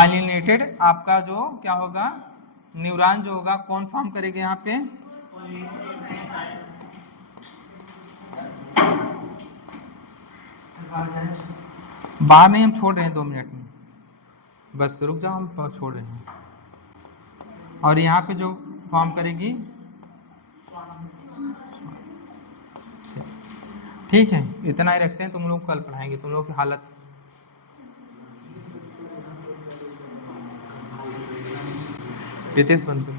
माइलिनेटेड आपका जो क्या होगा, न्यूरॉन जो होगा कौन फॉर्म करेगा यहाँ पे, बाहर नहीं, हम छोड़ रहे हैं 2 मिनट में, बस रुक जाओ, हम छोड़ रहे हैं। और यहाँ पे जो फॉर्म करेगी, ठीक है, इतना ही रखते हैं, तुम लोग कल पढ़ाएंगे, तुम लोग की हालत रितेश बंद करो।